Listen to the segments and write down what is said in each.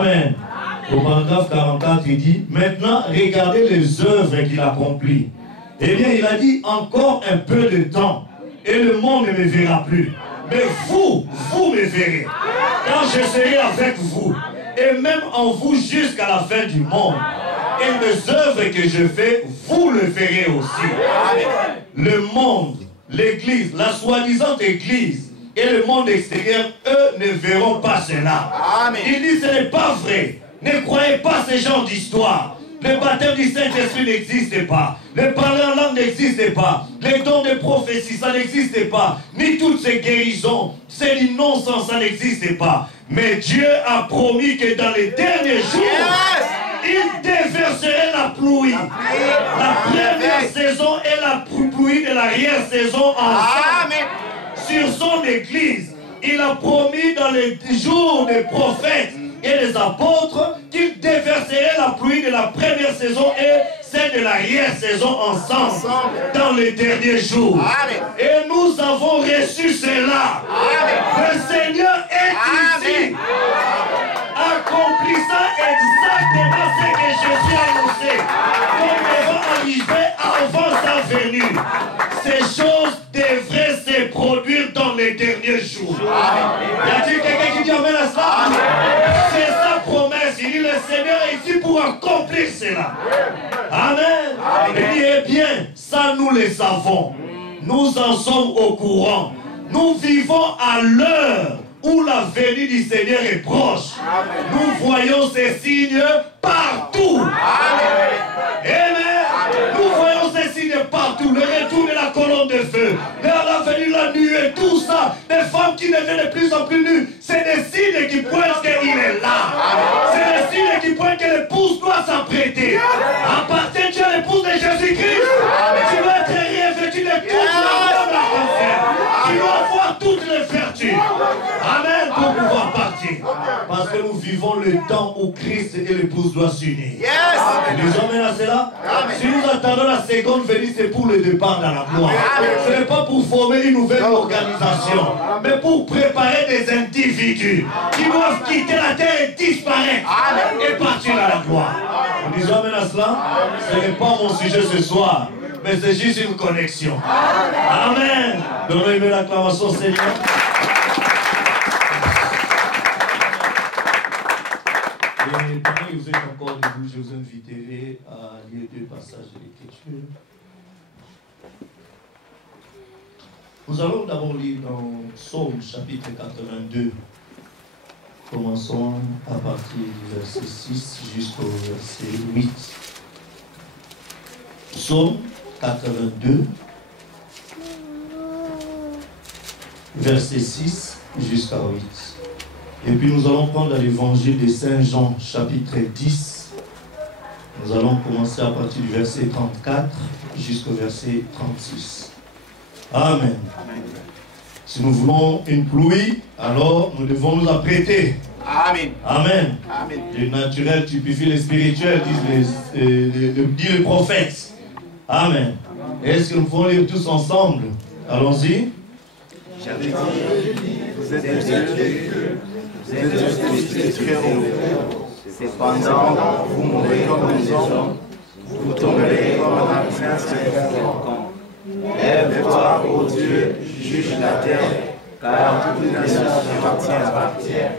Amen. Au paragraphe 44, il dit, maintenant, regardez les œuvres qu'il accomplit. Eh bien, il a dit, encore un peu de temps, et le monde ne me verra plus. Mais vous me verrez, quand je serai avec vous, et même en vous jusqu'à la fin du monde. Et les œuvres que je fais, vous le verrez aussi. Le monde, l'église, la soi-disant église, et le monde extérieur, eux ne verront pas cela. Il dit, ce n'est pas vrai. Ne croyez pas ces genres d'histoire. Le baptême du Saint-Esprit n'existe pas. Le parler en langue n'existe pas. Les dons de prophétie, ça n'existe pas. Ni toutes ces guérisons, c'est du non-sens, ça n'existe pas. Mais Dieu a promis que dans les derniers jours, il déverserait la pluie. La première saison et la pluie de l'arrière-saison ensemble sur son église. Il a promis dans les jours des prophètes et les apôtres qu'il déverserait la pluie de la première saison et celle de l'arrière-saison ensemble dans les derniers jours. Et nous avons reçu cela. Le Seigneur est ici. Accomplissant exactement ce que Jésus a annoncé. Comme devant arriver avant sa venue. Ces choses devraient se produire dans les derniers jours. Y a-t-il quelqu'un qui dit amen à cela? C'est sa promesse. Il dit le Seigneur est ici pour accomplir cela. Amen. Il dit eh bien, ça nous le savons. Nous en sommes au courant. Nous vivons à l'heure où la venue du Seigneur est proche. Nous voyons ces signes partout. Amen. Nous voyons ces signes partout. Le retour de la colonne de feu, la venue de la nuit et tout ça. Des femmes qui deviennent de plus en plus nues. C'est des signes qui pointent qu'il est là. C'est des signes qui pointent que l'épouse doit s'apprêter. Appartient-tu à l'épouse de Jésus-Christ? Tu vas être revêtu de toute la conscience. Tu dois avoir toutes les vertus. Amen, pour pouvoir partir. Parce que nous vivons le temps où Christ et l'épouse doivent s'unir. Nous emmènent à cela. Si nous attendons la seconde venue, c'est pour le départ dans la gloire. Ce n'est pas pour former une nouvelle organisation, mais pour préparer des individus qui doivent quitter la terre et disparaître et partir dans la gloire. Nous emmènent à cela. Ce n'est pas mon sujet ce soir, mais c'est juste une connexion. Amen. Donnez-moi l'acclamation, Seigneur. Et pendant que vous êtes encore debout, je vous inviterai à lire deux passages de l'Écriture. Nous allons d'abord lire dans Psaume chapitre 82. Commençons à partir du verset 6 jusqu'au verset 8. Psaume 82, verset 6 jusqu'à 8. Et puis nous allons prendre l'évangile de Saint Jean, chapitre 10. Nous allons commencer à partir du verset 34 jusqu'au verset 36. Amen. Si nous voulons une pluie, alors nous devons nous apprêter. Amen. Amen. Amen. Le naturel typifie le spirituel, disent les prophètes. Amen. Est-ce que nous pouvons lire tous ensemble? Allons-y. J'avais dit, vous êtes des dieux. Vous êtes très haut. Cependant, vous mourrez comme les hommes, vous tomberez comme un prince de volcan. Lève-toi, ô Dieu, juge la terre, car toute nation appartient.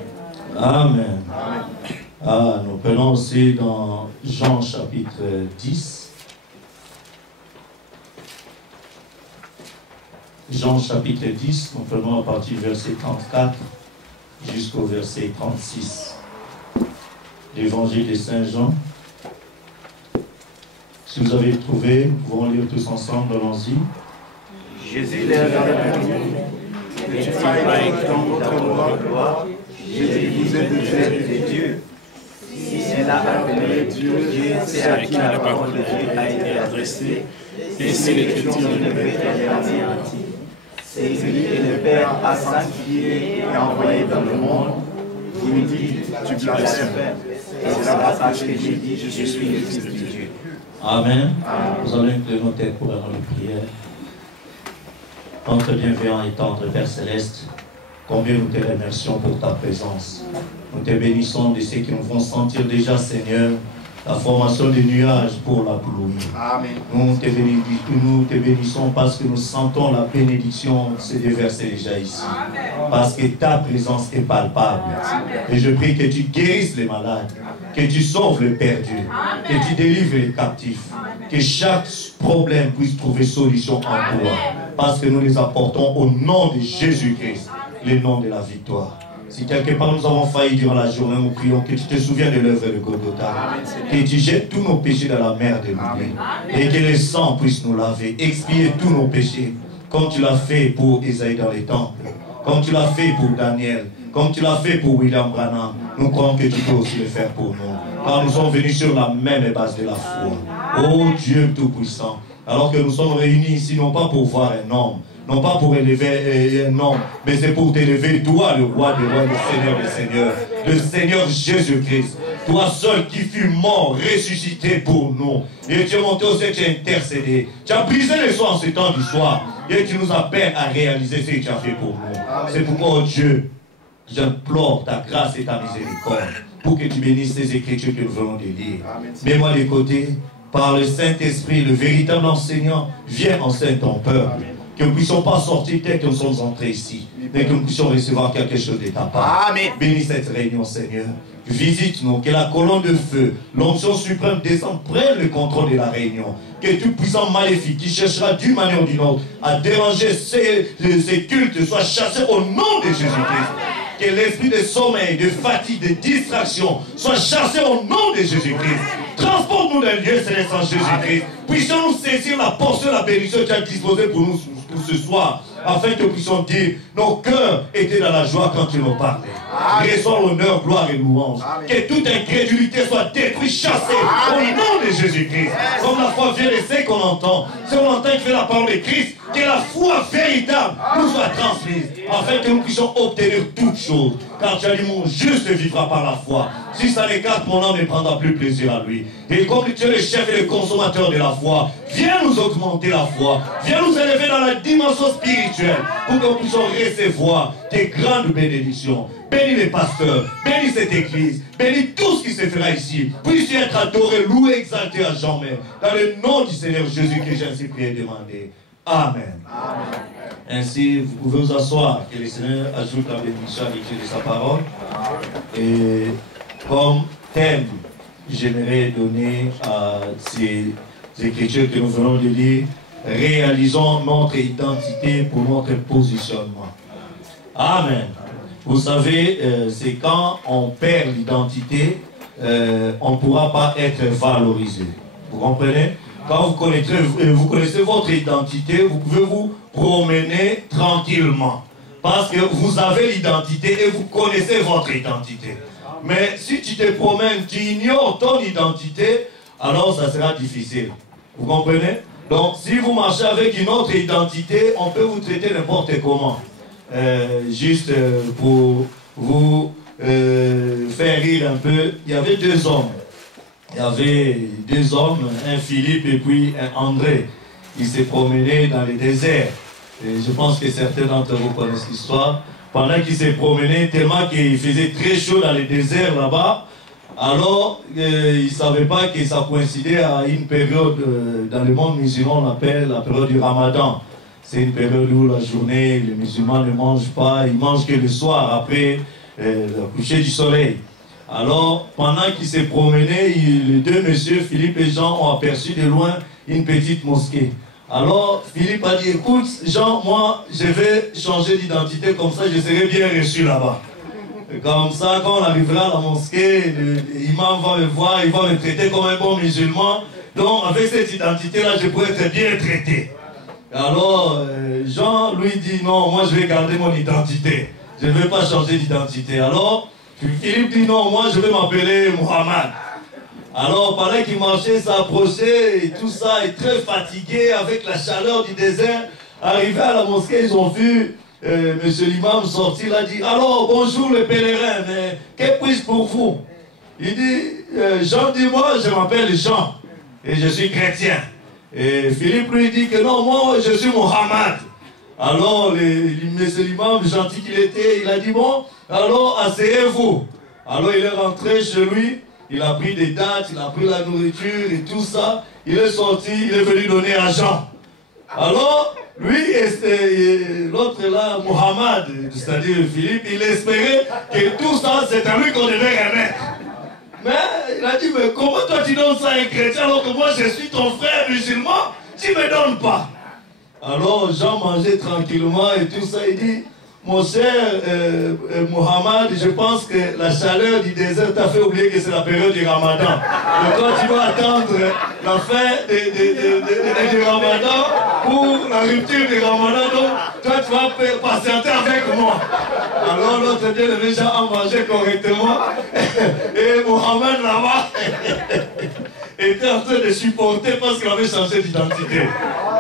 Amen. Nous prenons aussi dans Jean chapitre 10. Jean chapitre 10, nous prenons à partir du verset 34 jusqu'au verset 36. L'évangile de Saint Jean. Si vous avez trouvé, nous pouvons lire tous ensemble, allons-y. Jésus leur répondit, n'êtes-vous pas dans votre gloire? Jésus, vous êtes des dieux. Si c'est là appelé Dieu, c'est à qui la parole de Dieu a été adressée, et c'est l'écriture ne peut être anéantie. C'est lui et le Père a sanctifié et envoyé dans le monde. Vous me dites, tu dois le faire. Et c'est là parce que j'ai dit, je suis le Fils de Dieu. Amen. Nous allons incliner nos têtes pour avoir une prière. Notre bienveillant et tendre Père Céleste, Combien nous te remercions pour ta présence. Nous te bénissons de ce que nous vont sentir déjà, Seigneur, la formation des nuages pour la pluie. Amen. Nous te bénissons parce que nous sentons la bénédiction se déverser déjà ici. Amen. Parce que ta présence est palpable. Amen. Et je prie que tu guérisses les malades, que tu sauves les perdus, Amen. Que tu délivres les captifs, Amen. Que chaque problème puisse trouver solution en toi. Parce que nous les apportons au nom de Jésus-Christ, le nom de la victoire. Si quelque part nous avons failli durant la journée, nous prions que tu te souviens de l'œuvre de Golgotha, que tu jettes tous nos péchés dans la mer de l'oubli, et que le sang puisse nous laver, expier tous nos péchés, comme tu l'as fait pour Isaïe dans les temples, comme tu l'as fait pour Daniel, comme tu l'as fait pour William Branham. Nous croyons que tu peux aussi le faire pour nous, car nous sommes venus sur la même base de la foi. Ô Dieu Tout-Puissant, alors que nous sommes réunis ici, non pas pour voir un homme, non pas pour élever un homme, mais c'est pour t'élever, toi, le roi des rois, le Seigneur des seigneurs, le Seigneur Jésus-Christ. Toi seul qui fus mort, ressuscité pour nous. Et tu es monté au ciel, tu as intercédé. Tu as brisé les soins en ce temps du soir. Et tu nous appelles à réaliser ce que tu as fait pour nous. C'est pourquoi, oh Dieu, j'implore ta grâce et ta miséricorde pour que tu bénisses ces écritures que nous venons de lire. Mets-moi de côté, par le Saint-Esprit, le véritable enseignant, viens enseigner ton peuple. Que nous ne puissions pas sortir tel que nous sommes entrés ici, mais que nous puissions recevoir quelque chose de ta part. Amen. Bénis cette réunion, Seigneur. Visite-nous, que la colonne de feu, l'onction suprême descende, prenne le contrôle de la réunion. Que tout puissant maléfique qui cherchera d'une manière ou d'une autre à déranger ces cultes soit chassé au nom de Jésus-Christ. Que l'esprit de sommeil, de fatigue, de distraction soit chassé au nom de Jésus-Christ. Transporte-nous d'un lieu céleste en Jésus-Christ. Puissions-nous saisir la portion de la bénédiction que tu as disposée pour nous pour ce soir, afin que nous puissions dire, nos cœurs étaient dans la joie quand tu nous parlais. Reçois l'honneur, gloire et louange. Amen. Que toute incrédulité soit détruite, chassée au nom de Jésus-Christ. Comme la foi vient de ce qu'on entend, si on entend qu'il fait la parole de Christ, que la foi véritable nous soit transmise, afin que nous puissions obtenir toutes choses. Car tu as dit, mon juste vivra par la foi. Si ça l'écarte, mon âme ne prendra plus plaisir à lui. Et comme tu es le chef et le consommateur de la foi, viens nous augmenter la foi. Viens nous élever dans la dimension spirituelle pour que nous puissions recevoir tes grandes bénédictions. Bénis les pasteurs, bénis cette église, bénis tout ce qui se fera ici. Puisse être adoré, loué, exalté à jamais. Dans le nom du Seigneur Jésus que j'ai ainsi prié et demandé. Amen. Amen. Ainsi, vous pouvez vous asseoir, que le Seigneur ajoute la bénédiction à l'écriture de sa parole. Et comme thème, j'aimerais donner à ces écritures que nous venons de lire, réalisons notre identité pour notre positionnement. Amen. Vous savez, c'est quand on perd l'identité, on ne pourra pas être valorisé. Vous comprenez? Quand vous connaissez votre identité, vous pouvez vous promener tranquillement. Parce que vous avez l'identité et vous connaissez votre identité. Mais si tu te promènes, tu ignores ton identité, alors ça sera difficile. Vous comprenez? Donc si vous marchez avec une autre identité, on peut vous traiter n'importe comment. Juste pour vous faire rire un peu, il y avait deux hommes. Il y avait deux hommes, un Philippe et puis un André. Ils se promenaient dans le désert. Et je pense que certains d'entre vous connaissent l'histoire. Pendant qu'ils se promenaient, tellement qu'il faisait très chaud dans le désert là-bas, alors ils ne savaient pas que ça coïncidait à une période, dans le monde musulman, on appelle la période du Ramadan. C'est une période où la journée, les musulmans ne mangent pas, ils mangent que le soir, après le coucher du soleil. Alors, pendant qu'ils se promenaient, les deux messieurs, Philippe et Jean, ont aperçu de loin une petite mosquée. Alors, Philippe a dit, écoute, Jean, moi, je vais changer d'identité, comme ça, je serai bien reçu là-bas. Comme ça, quand on arrivera à la mosquée, l'imam va me voir, il va me traiter comme un bon musulman. Donc, avec cette identité-là, je pourrais être bien traité. Alors, Jean, lui, dit, non, moi, je vais garder mon identité. Je ne vais pas changer d'identité. Alors, Philippe dit, non, moi, je vais m'appeler Mohamed. Alors, pendant qu'il marchait, s'approchait, et tout ça, est très fatigué avec la chaleur du désert. Arrivé à la mosquée, ils ont vu monsieur l'imam sortir, il a dit, alors, bonjour les pèlerins, mais que puis-je pour vous? Il dit, Jean dit, moi, je m'appelle Jean, et je suis chrétien. Et Philippe lui dit que non, moi, je suis Mohamed. Alors, l'imam gentil qu'il était, il a dit, bon, alors asseyez-vous. Alors il est rentré chez lui, il a pris des dates, il a pris la nourriture et tout ça. Il est sorti, il est venu donner à Jean. Alors, lui et l'autre là, Mohamed, c'est-à-dire Philippe, il espérait que tout ça, c'est à lui qu'on devait remettre. Mais il a dit, mais comment toi tu donnes ça à un chrétien alors que moi je suis ton frère musulman, tu ne me donnes pas? Alors Jean mangeait tranquillement et tout ça, il dit, mon cher Mohamed, je pense que la chaleur du désert t'a fait oublier que c'est la période du Ramadan. Donc toi tu vas attendre la fin du Ramadan pour la rupture du Ramadan, donc toi tu vas patienter avec moi. Alors notre bien-aimé Jean a mangé correctement et Mohamed là-bas était en train de supporter parce qu'il avait changé d'identité.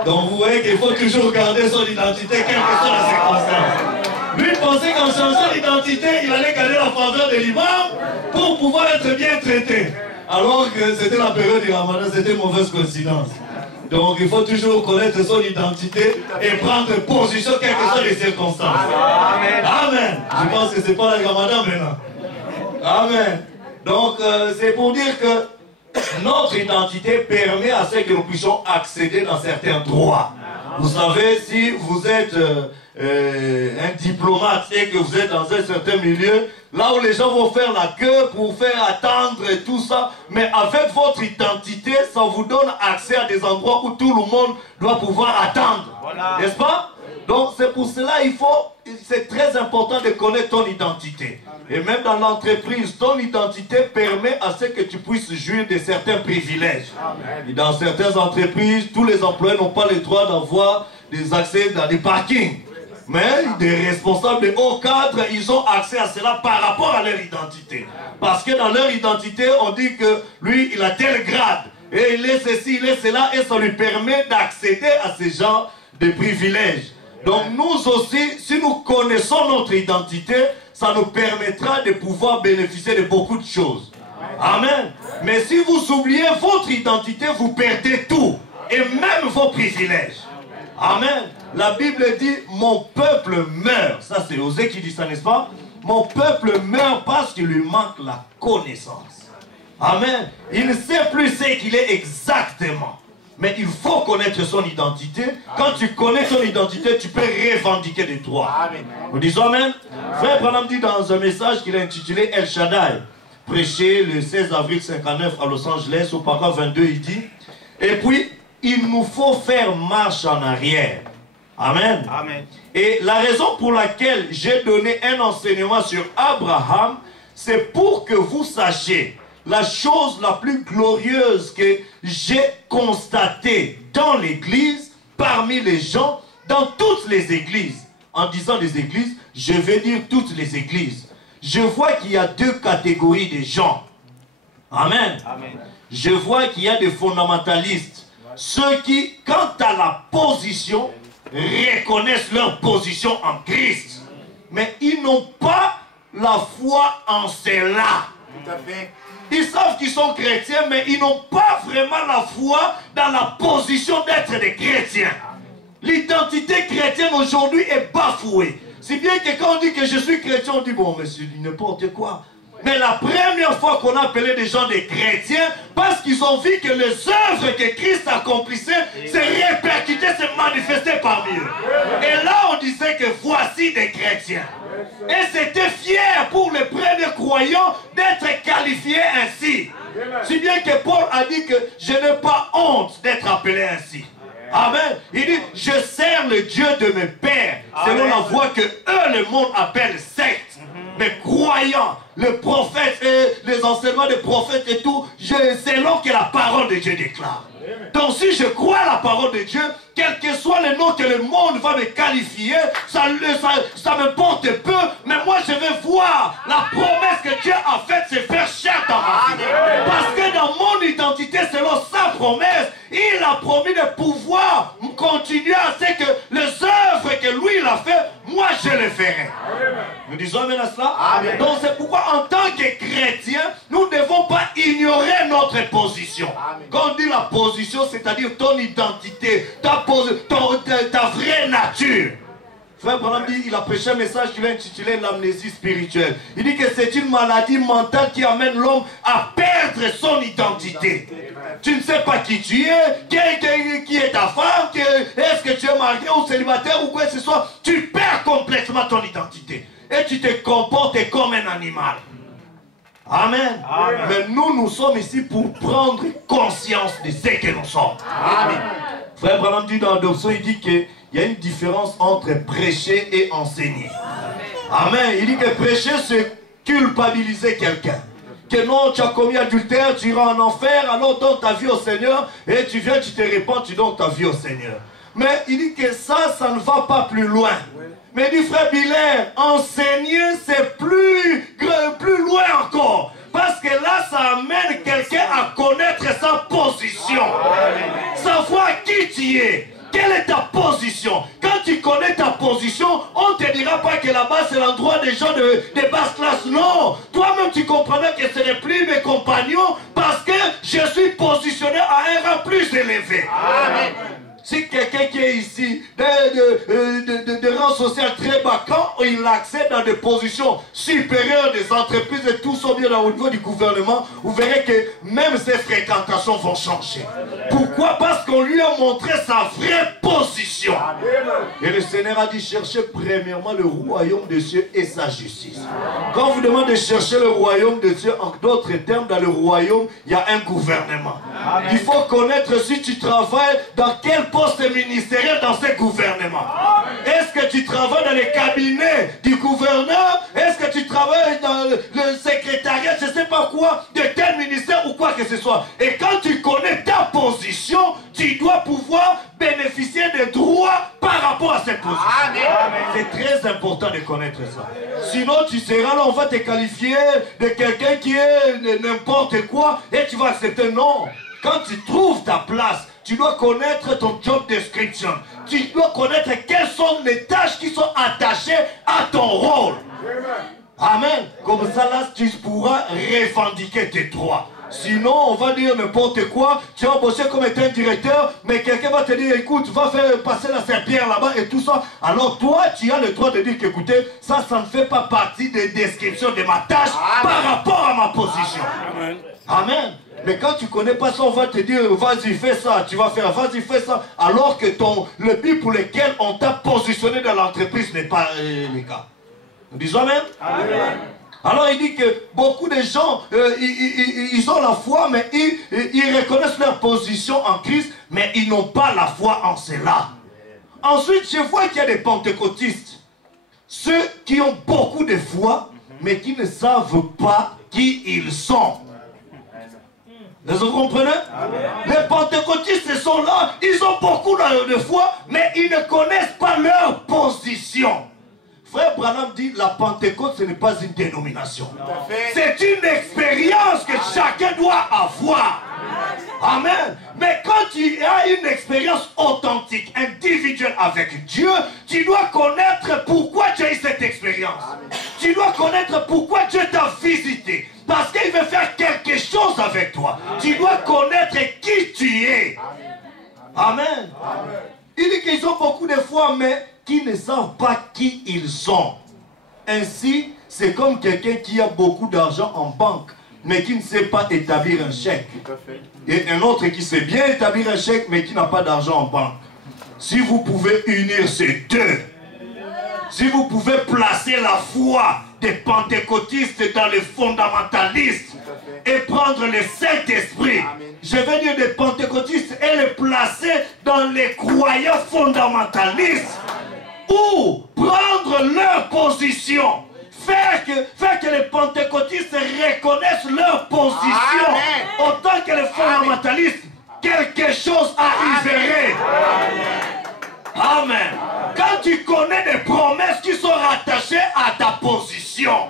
Donc vous voyez qu'il faut toujours garder son identité, quelle que soit la circonstance. Lui pensait qu'en changeant d'identité, il allait gagner la faveur de l'imam pour pouvoir être bien traité. Alors que c'était la période du Ramadan, c'était une mauvaise coïncidence. Donc il faut toujours connaître son identité et prendre position, quelles que soient les circonstances. Amen. Amen. Je pense que c'est pas le Ramadan maintenant. Amen. Donc c'est pour dire que notre identité permet à ce que nous puissions accéder dans certains droits. Vous savez, si vous êtes un diplomate et que vous êtes dans un certain milieu, là où les gens vont faire la queue pour faire attendre et tout ça, mais avec votre identité, ça vous donne accès à des endroits où tout le monde doit pouvoir attendre. Voilà. N'est-ce pas? Donc c'est pour cela c'est très important de connaître ton identité. Et même dans l'entreprise, ton identité permet à ce que tu puisses jouir de certains privilèges. Et dans certaines entreprises, tous les employés n'ont pas le droit d'avoir des accès dans les parkings. Mais des responsables de haut cadre, ils ont accès à cela par rapport à leur identité. Parce que dans leur identité, on dit que lui, il a tel grade. Et il est ceci, il est cela, et ça lui permet d'accéder à ces genres de privilèges. Donc nous aussi, si nous connaissons notre identité, ça nous permettra de pouvoir bénéficier de beaucoup de choses. Amen. Mais si vous oubliez votre identité, vous perdez tout. Et même vos privilèges. Amen. La Bible dit, mon peuple meurt. Ça c'est Osée qui dit ça, n'est-ce pas? Mon peuple meurt parce qu'il lui manque la connaissance. Amen. Il ne sait plus ce qu'il est exactement. Mais il faut connaître son identité. Quand tu connais ton identité, tu peux revendiquer des droits. Amen. Nous disons Amen. Frère Branham dit dans un message qu'il a intitulé El Shaddai, prêché le 16 avril 59 à Los Angeles, au paragraphe 22, il dit, et puis, il nous faut faire marche en arrière. Amen. Amen. Et la raison pour laquelle j'ai donné un enseignement sur Abraham, c'est pour que vous sachiez la chose la plus glorieuse que j'ai constatée dans l'église, parmi les gens, dans toutes les églises. En disant les églises, je vais dire toutes les églises. Je vois qu'il y a deux catégories de gens. Amen. Amen. Je vois qu'il y a des fondamentalistes. Ceux qui, quant à la position, reconnaissent leur position en Christ. Mais ils n'ont pas la foi en cela. Tout à fait. Ils savent qu'ils sont chrétiens, mais ils n'ont pas vraiment la foi dans la position d'être des chrétiens. L'identité chrétienne aujourd'hui est bafouée. Si bien que quand on dit que je suis chrétien, on dit bon, mais c'est n'importe quoi. Mais la première fois qu'on a appelé des gens des chrétiens, parce qu'ils ont vu que les œuvres que Christ accomplissait se répercutaient, se manifestaient parmi eux. Et là, on disait que voici des chrétiens. Et c'était fier pour les premiers croyants d'être qualifiés ainsi. Si bien que Paul a dit que je n'ai pas honte d'être appelé ainsi. Amen. Il dit, je sers le Dieu de mes pères, selon la voie que eux, le monde appelle secte. Mais croyants, les prophètes et les enseignements des prophètes et tout, selon que la parole de Dieu déclare. Donc si je crois à la parole de Dieu, quel que soit le nom que le monde va me qualifier, ça me porte peu, mais moi je vais voir la promesse que Dieu a faite se faire chair dans ma vie. Parce que dans mon identité, selon sa promesse, il a promis de pouvoir continuer à ce que les œuvres que lui il a fait, moi je les ferai. Nous disons amen à cela. Amen. Donc c'est pourquoi en tant que chrétien, nous ne devons pas ignorer notre position. Amen. Quand on dit la position, c'est-à-dire ton identité, ta vraie nature. Frère Branham dit, il a prêché un message qu'il a intitulé l'amnésie spirituelle. Il dit que c'est une maladie mentale qui amène l'homme à perdre son identité. Tu ne sais pas qui tu es, qui est ta femme, est-ce que tu es marié ou célibataire ou quoi que ce soit. Tu perds complètement ton identité. Et tu te comportes comme un animal. Amen. Amen. Mais nous sommes ici pour prendre conscience de ce que nous sommes. Amen. Frère Branham dit dans l'adoption, il dit qu'il y a une différence entre prêcher et enseigner. Amen. Il dit que prêcher, c'est culpabiliser quelqu'un. Que non, tu as commis adultère, tu iras en enfer, alors donne ta vie au Seigneur, et tu viens, tu te répands, tu donnes ta vie au Seigneur. Mais il dit que ça ne va pas plus loin. Mais il dit, frère Bilaire, enseigner, c'est plus loin encore. Parce que là, ça amène quelqu'un à connaître sa position. Savoir qui tu es. Quelle est ta position? Quand tu connais ta position, on ne te dira pas que là-bas c'est l'endroit des gens de basse classe. Non, toi-même tu comprendras que ce n'est plus mes compagnons parce que je suis positionné à un rang plus élevé. Amen. Si quelqu'un qui est ici, de rang social très bas, quand il accède dans des positions supérieures des entreprises et tout ça bien au niveau du gouvernement, vous verrez que même ses fréquentations vont changer. Pourquoi? Parce qu'on lui a montré sa vraie position. Et le Seigneur a dit, cherchez premièrement le royaume des cieux et sa justice. Quand vous demandez de chercher le royaume des cieux, en d'autres termes, dans le royaume, il y a un gouvernement. Il faut connaître si tu travailles dans quel poste ministériel dans ce gouvernement. Est-ce que tu travailles dans les cabinets du gouverneur? Est-ce que tu travailles dans le secrétariat, je ne sais pas quoi, de tel ministère ou quoi que ce soit? Et quand tu connais ta position, tu dois pouvoir bénéficier des droits par rapport à cette position. C'est très important de connaître ça. Sinon, tu seras là, on va te qualifier de quelqu'un qui est n'importe quoi et tu vas accepter. Non. Quand tu trouves ta place, tu dois connaître ton job description. Tu dois connaître quelles sont les tâches qui sont attachées à ton rôle. Amen. Comme ça, là, tu pourras revendiquer tes droits. Sinon, on va dire n'importe quoi. Tu as embauché comme étant directeur, mais quelqu'un va te dire, écoute, va faire passer la serpillère là-bas et tout ça. Alors toi, tu as le droit de dire qu'écoutez, ça ne fait pas partie des descriptions de ma tâche par rapport à ma position. Amen. Amen. Mais quand tu ne connais pas ça, on va te dire, vas-y, fais ça, tu vas faire, vas-y, fais ça. Alors que le but pour lequel on t'a positionné dans l'entreprise n'est pas le cas. Nous disons Amen. Amen. Alors il dit que beaucoup de gens, ils ont la foi, mais ils reconnaissent leur position en Christ, mais ils n'ont pas la foi en cela. Ensuite, je vois qu'il y a des pentecôtistes, ceux qui ont beaucoup de foi, mais qui ne savent pas qui ils sont. Vous comprenez? Les pentecôtistes sont là, ils ont beaucoup de foi, mais ils ne connaissent pas leur position. Frère Branham dit, la Pentecôte, ce n'est pas une dénomination. C'est une expérience que chacun doit avoir. Amen. Mais quand tu as une expérience authentique, individuelle avec Dieu, tu dois connaître pourquoi tu as eu cette expérience. Tu dois connaître pourquoi Dieu t'a visité. Parce qu'il veut faire quelque chose avec toi. Tu dois connaître qui tu es. Amen. Il dit qu'ils ont beaucoup de foi, mais qui ne savent pas qui ils sont. Ainsi, c'est comme quelqu'un qui a beaucoup d'argent en banque, mais qui ne sait pas établir un chèque. Et un autre qui sait bien établir un chèque, mais qui n'a pas d'argent en banque. Si vous pouvez unir ces deux, si vous pouvez placer la foi des pentecôtistes dans les fondamentalistes et prendre le Saint-Esprit, je vais dire des pentecôtistes, et les placer dans les croyants fondamentalistes, ou prendre leur position, faire que les pentecôtistes reconnaissent leur position autant que les fondamentalistes, quelque chose arriverait. Amen. Quand tu connais des promesses qui sont rattachées à ta position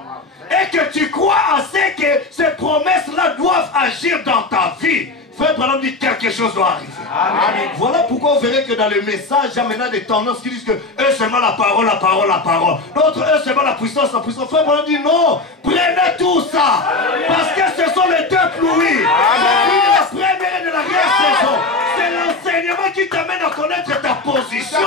et que tu crois à ce que ces promesses-là doivent agir dans ta vie, Frère Branham dit quelque chose doit arriver. Amen. Voilà pourquoi vous verrez que dans le message, il y a maintenant des tendances qui disent que eux seulement la parole, la parole, la parole. D'autres, eux seulement la puissance, la puissance. Frère Branham dit non, prenez tout ça. Parce que ce sont les deux pluies. La première et de l'arrière-saison. C'est l'enseignement qui t'amène à connaître ta position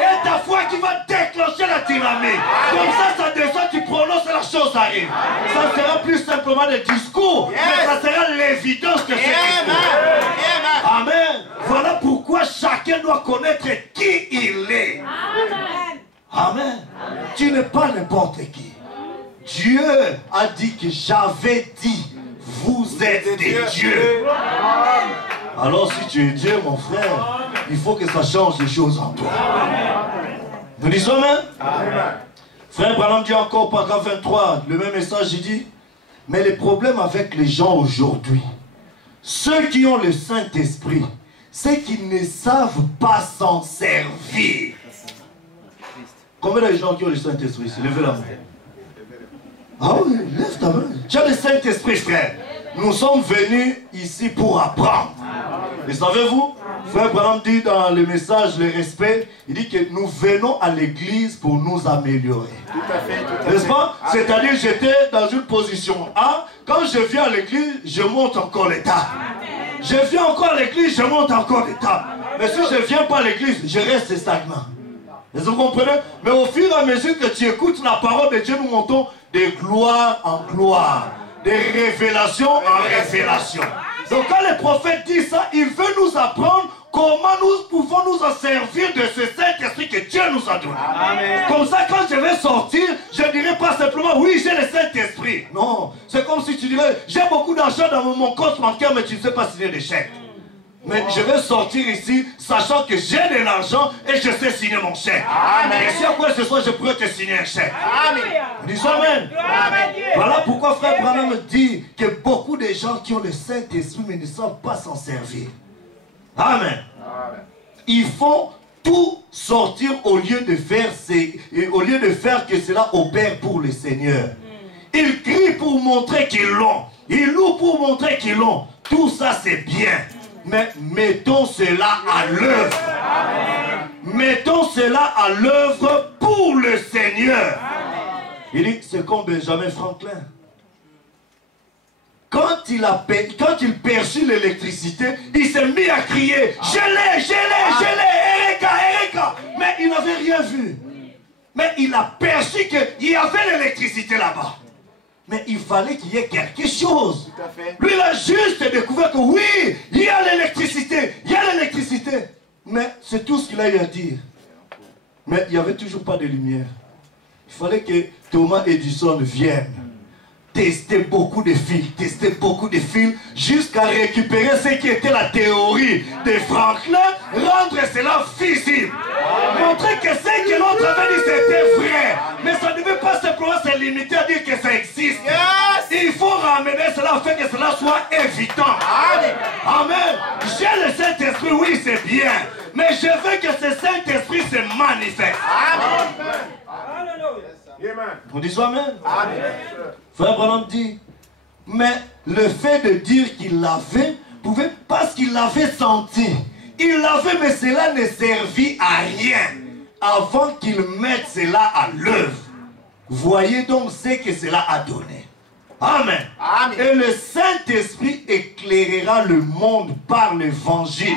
et ta foi qui va déclencher la dynamique. Comme ça descend, tu prononces la chose arrive. Ça sera plus simplement des discours, mais ça sera l'évidence que c'est. Amen. Voilà pourquoi chacun doit connaître qui il est. Amen. Tu n'es pas n'importe qui. Dieu a dit que j'avais dit, vous êtes des dieux. Alors si tu es Dieu, mon frère, il faut que ça change les choses en toi. Nous disons Amen. Frère Branham dit encore, paragraphe 23, le même message, il dit, mais les problèmes avec les gens aujourd'hui, ceux qui ont le Saint-Esprit, c'est qu'ils ne savent pas s'en servir. Combien de gens qui ont le Saint-Esprit ici? Levez la main. Ah oui, lève ta main. Tu as le Saint-Esprit, frère. Nous sommes venus ici pour apprendre. Et savez-vous, frère Branham dit dans le message, le respect, il dit que nous venons à l'église pour nous améliorer. Tout à fait. N'est-ce pas? C'est-à-dire, j'étais dans une position A. Quand je viens à l'église, je monte encore l'étape. Je viens encore à l'église, je monte encore l'étape. Mais si je ne viens pas à l'église, je reste stagnant. Est-ce que vous comprenez? Mais au fur et à mesure que tu écoutes la parole de Dieu, nous montons de gloire en gloire, de révélation en révélation. Donc quand le prophète dit ça, il veut nous apprendre comment nous pouvons nous en servir de ce Saint-Esprit que Dieu nous a donné. Amen. Comme ça, quand je vais sortir, je ne dirai pas simplement, oui, j'ai le Saint-Esprit. Non, c'est comme si tu dirais, j'ai beaucoup d'argent dans mon compte bancaire, mais tu ne sais pas signer des chèques. Mais je vais sortir ici, sachant que j'ai de l'argent et je sais signer mon chèque. Amen. Et si après ce soir, je pourrais te signer un chèque. Amen. Disons Amen. Voilà pourquoi frère Branham dit que beaucoup de gens qui ont le Saint-Esprit, mais ne savent pas s'en servir. Amen. Ils font tout sortir au lieu de faire que cela opère pour le Seigneur. Ils crient pour montrer qu'ils l'ont. Ils louent pour montrer qu'ils l'ont. Tout ça c'est bien. Mais mettons cela à l'œuvre. Mettons cela à l'œuvre pour le Seigneur. Il dit, c'est comme Benjamin Franklin. Quand il perçut l'électricité, il s'est mis à crier, je l'ai, Erika. Mais il n'avait rien vu. Mais il a perçu qu'il y avait l'électricité là-bas. Mais il fallait qu'il y ait quelque chose. Lui, il a juste découvert que oui, il y a l'électricité. Mais c'est tout ce qu'il a eu à dire. Mais il n'y avait toujours pas de lumière. Il fallait que Thomas Edison vienne. Tester beaucoup de fils, jusqu'à récupérer ce qui était la théorie de Franklin, rendre cela visible. Montrer que ce que l'autre avait dit c'était vrai. Mais ça ne devait pas simplement se limiter à dire que ça existe. Il faut ramener cela afin que cela soit évident. Amen. J'ai le Saint-Esprit, oui c'est bien. Mais je veux que ce Saint-Esprit se manifeste. On dit ça, amen. Frère Branham dit, mais le fait de dire qu'il l'avait, pouvait parce qu'il l'avait senti. Il l'avait, mais cela ne servit à rien avant qu'il mette cela à l'œuvre. Voyez donc ce que cela a donné. Amen. Et le Saint-Esprit éclairera le monde par l'évangile.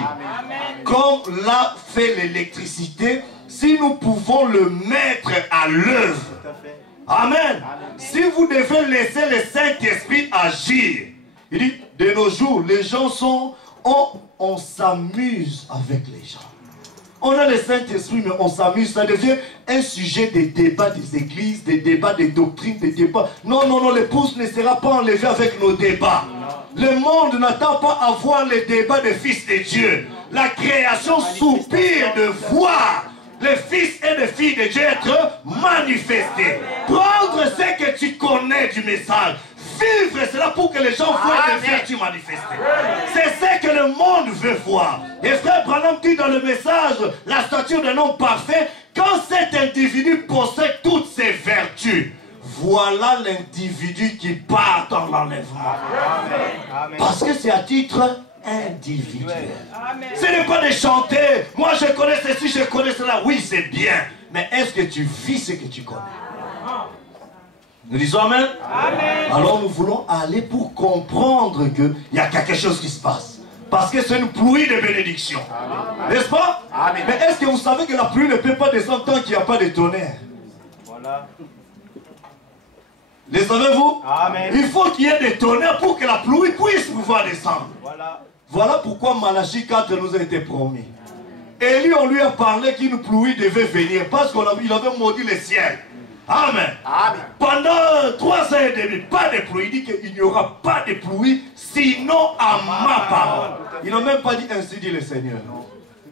Comme l'a fait l'électricité, si nous pouvons le mettre à l'œuvre. Amen. Si vous devez laisser le Saint-Esprit agir. Il dit, de nos jours, les gens sont... On s'amuse avec les gens. On a le Saint-Esprit, mais on s'amuse. Ça devient un sujet de débat des églises, des débats des doctrines, des débats. Non, le pouce ne sera pas enlevé avec nos débats. Le monde n'attend pas à voir les débats des fils de Dieu. La création soupire de voir les fils et les filles de Dieu être manifestés. Prendre ce que tu connais du message. Vivre cela pour que les gens voient des vertus manifestées. C'est ce que le monde veut voir. Et frère Branham dit dans le message, la stature d'un homme parfait, quand cet individu possède toutes ses vertus, voilà l'individu qui part dans l'enlèvement. Parce que c'est à titre individuel. Ce n'est pas de chanter, moi je connais ceci, je connais cela. Oui, c'est bien. Mais est-ce que tu vis ce que tu connais? Nous disons amen. Alors nous voulons aller pour comprendre qu'il y a quelque chose qui se passe. Parce que c'est une pluie de bénédiction. N'est-ce pas? Mais est-ce que vous savez que la pluie ne peut pas descendre tant qu'il n'y a pas de tonnerre? Voilà. Les savez-vous? Amen. Il faut qu'il y ait des tonnerres pour que la pluie puisse pouvoir descendre. Voilà. Voilà pourquoi Malachie 4 nous a été promis. Élie, on lui a parlé qu'une pluie devait venir parce qu'il avait maudit les ciels. Amen. Amen. Pendant 3 ans et demi, pas de pluie. Il dit qu'il n'y aura pas de pluie sinon à ma parole. Il n'a même pas dit ainsi dit le Seigneur.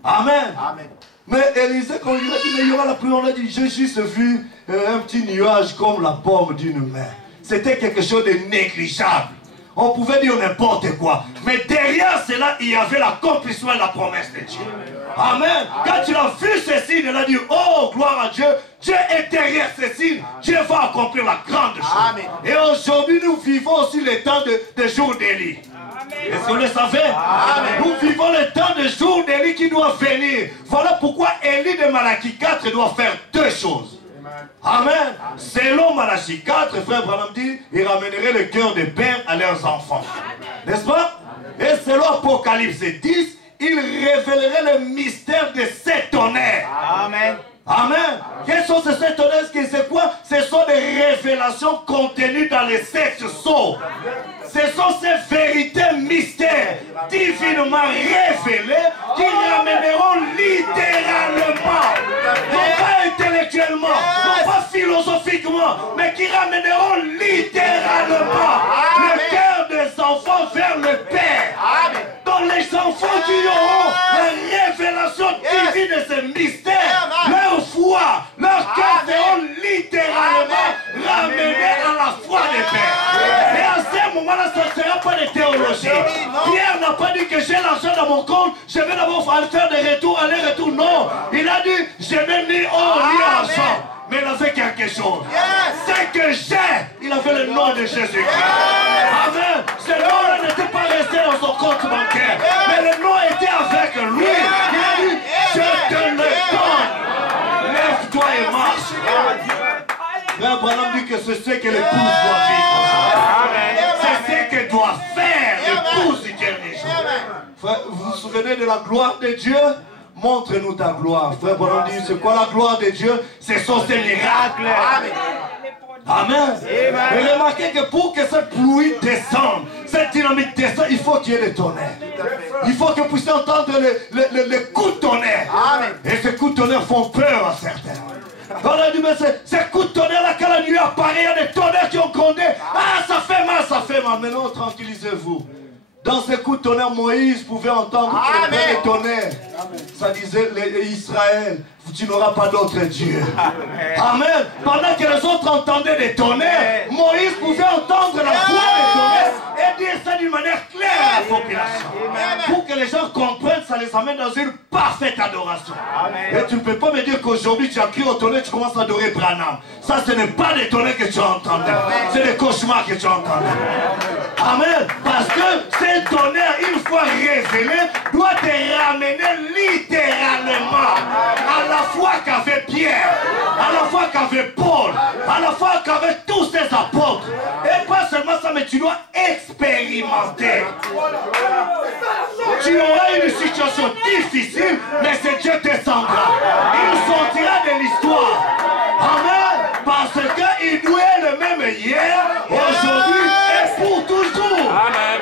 Amen. Amen. Mais Élisée, quand il a dit mais il y aura la pluie, on a dit j'ai juste vu un petit nuage comme la paume d'une main. C'était quelque chose de négligeable. On pouvait dire n'importe quoi. Mais derrière cela, il y avait l'accomplissement de la promesse de Dieu. Amen. Quand tu as vu ces signes, il a dit, oh, gloire à Dieu. Dieu est derrière ces signes. Dieu va accomplir la grande chose. Et aujourd'hui, nous vivons aussi le temps de jour d'Élie. Est-ce que vous le savez? Amen. Nous vivons le temps de jour d'Élie qui doit venir. Voilà pourquoi Élie de Malachie 4 doit faire 2 choses. Amen. Selon Malachie 4, frère Branham dit, il ramènerait le cœur des pères à leurs enfants. N'est-ce pas? Et selon Apocalypse 10, il révélerait le mystère de ces tonnerres. Amen. Amen. Quels sont ces 7 tonnerres? C'est quoi? Ce sont des révélations contenues dans les 7 sceaux. Ce sont ces vérités mystères divinement révélées qui ramèneront littéralement, non pas intellectuellement, non pas philosophiquement, mais qui ramèneront littéralement le cœur des enfants vers le Père. Donc les enfants qui auront la révélation divine de ces mystères, leur foi, leur cœur seront littéralement ramenés à la foi des Pères. Et à ce moment-là, ça ne sera pas de théologie. Pierre n'a pas dit que j'ai l'argent dans mon compte, je vais d'abord faire des retours, aller-retour. Non, il a dit, je n'ai ni or ni argent. Mais il avait quelque chose. C'est que j'ai, il avait le nom de Jésus-Christ. Amen. Ce nom-là n'était pas resté dans son compte bancaire. Mais le nom était avec lui. Il a dit, je te le donne. Lève-toi et marche. Frère Branham dit que c'est ce que l'épouse doit vivre. C'est ce que doit faire l'épouse du dernier jour. Frère, vous vous souvenez de la gloire de Dieu? Montre-nous ta gloire. Frère Branham dit, c'est quoi la gloire de Dieu? Ce sont ces miracles. Amen. Mais remarquez que pour que cette pluie descende, cette dynamique descende, il faut qu'il y ait des tonnerres. Il faut que vous puissiez entendre les coups de tonnerre. Et ces coups de tonnerre font peur à certains. On a dit, mais ces coups de tonnerre là, quand la nuit apparaît, il y a des tonnerres qui ont grondé. Ah, ça fait mal, ça fait mal. Maintenant, tranquillisez-vous. Dans ces coups de tonnerre, Moïse pouvait entendre les tonnerres. Ça disait, Israël, tu n'auras pas d'autre Dieu. Amen. Pendant que les autres entendaient des tonnerres, Moïse pouvait entendre la voix des tonnerres et dire ça d'une manière claire à la population. Pour que les gens comprennent, ça les amène dans une parfaite adoration. Et tu ne peux pas me dire qu'aujourd'hui tu as crié au tonnerre, tu commences à adorer Branham. Ça, ce n'est pas des tonnerres que tu as entendus. C'est des cauchemars que tu as entendus. Amen. Parce que ces tonnerres, une fois révélés, doivent te ramener littéralement à la foi qu'avait Pierre, à la foi qu'avait Paul, à la foi qu'avaient tous ces apôtres. Et pas seulement ça, mais tu dois expérimenter. Tu auras une situation difficile, mais c'est Dieu descendra. Il sortira de l'histoire. Amen. Parce qu'il nous est le même hier, aujourd'hui et pour toujours. Amen.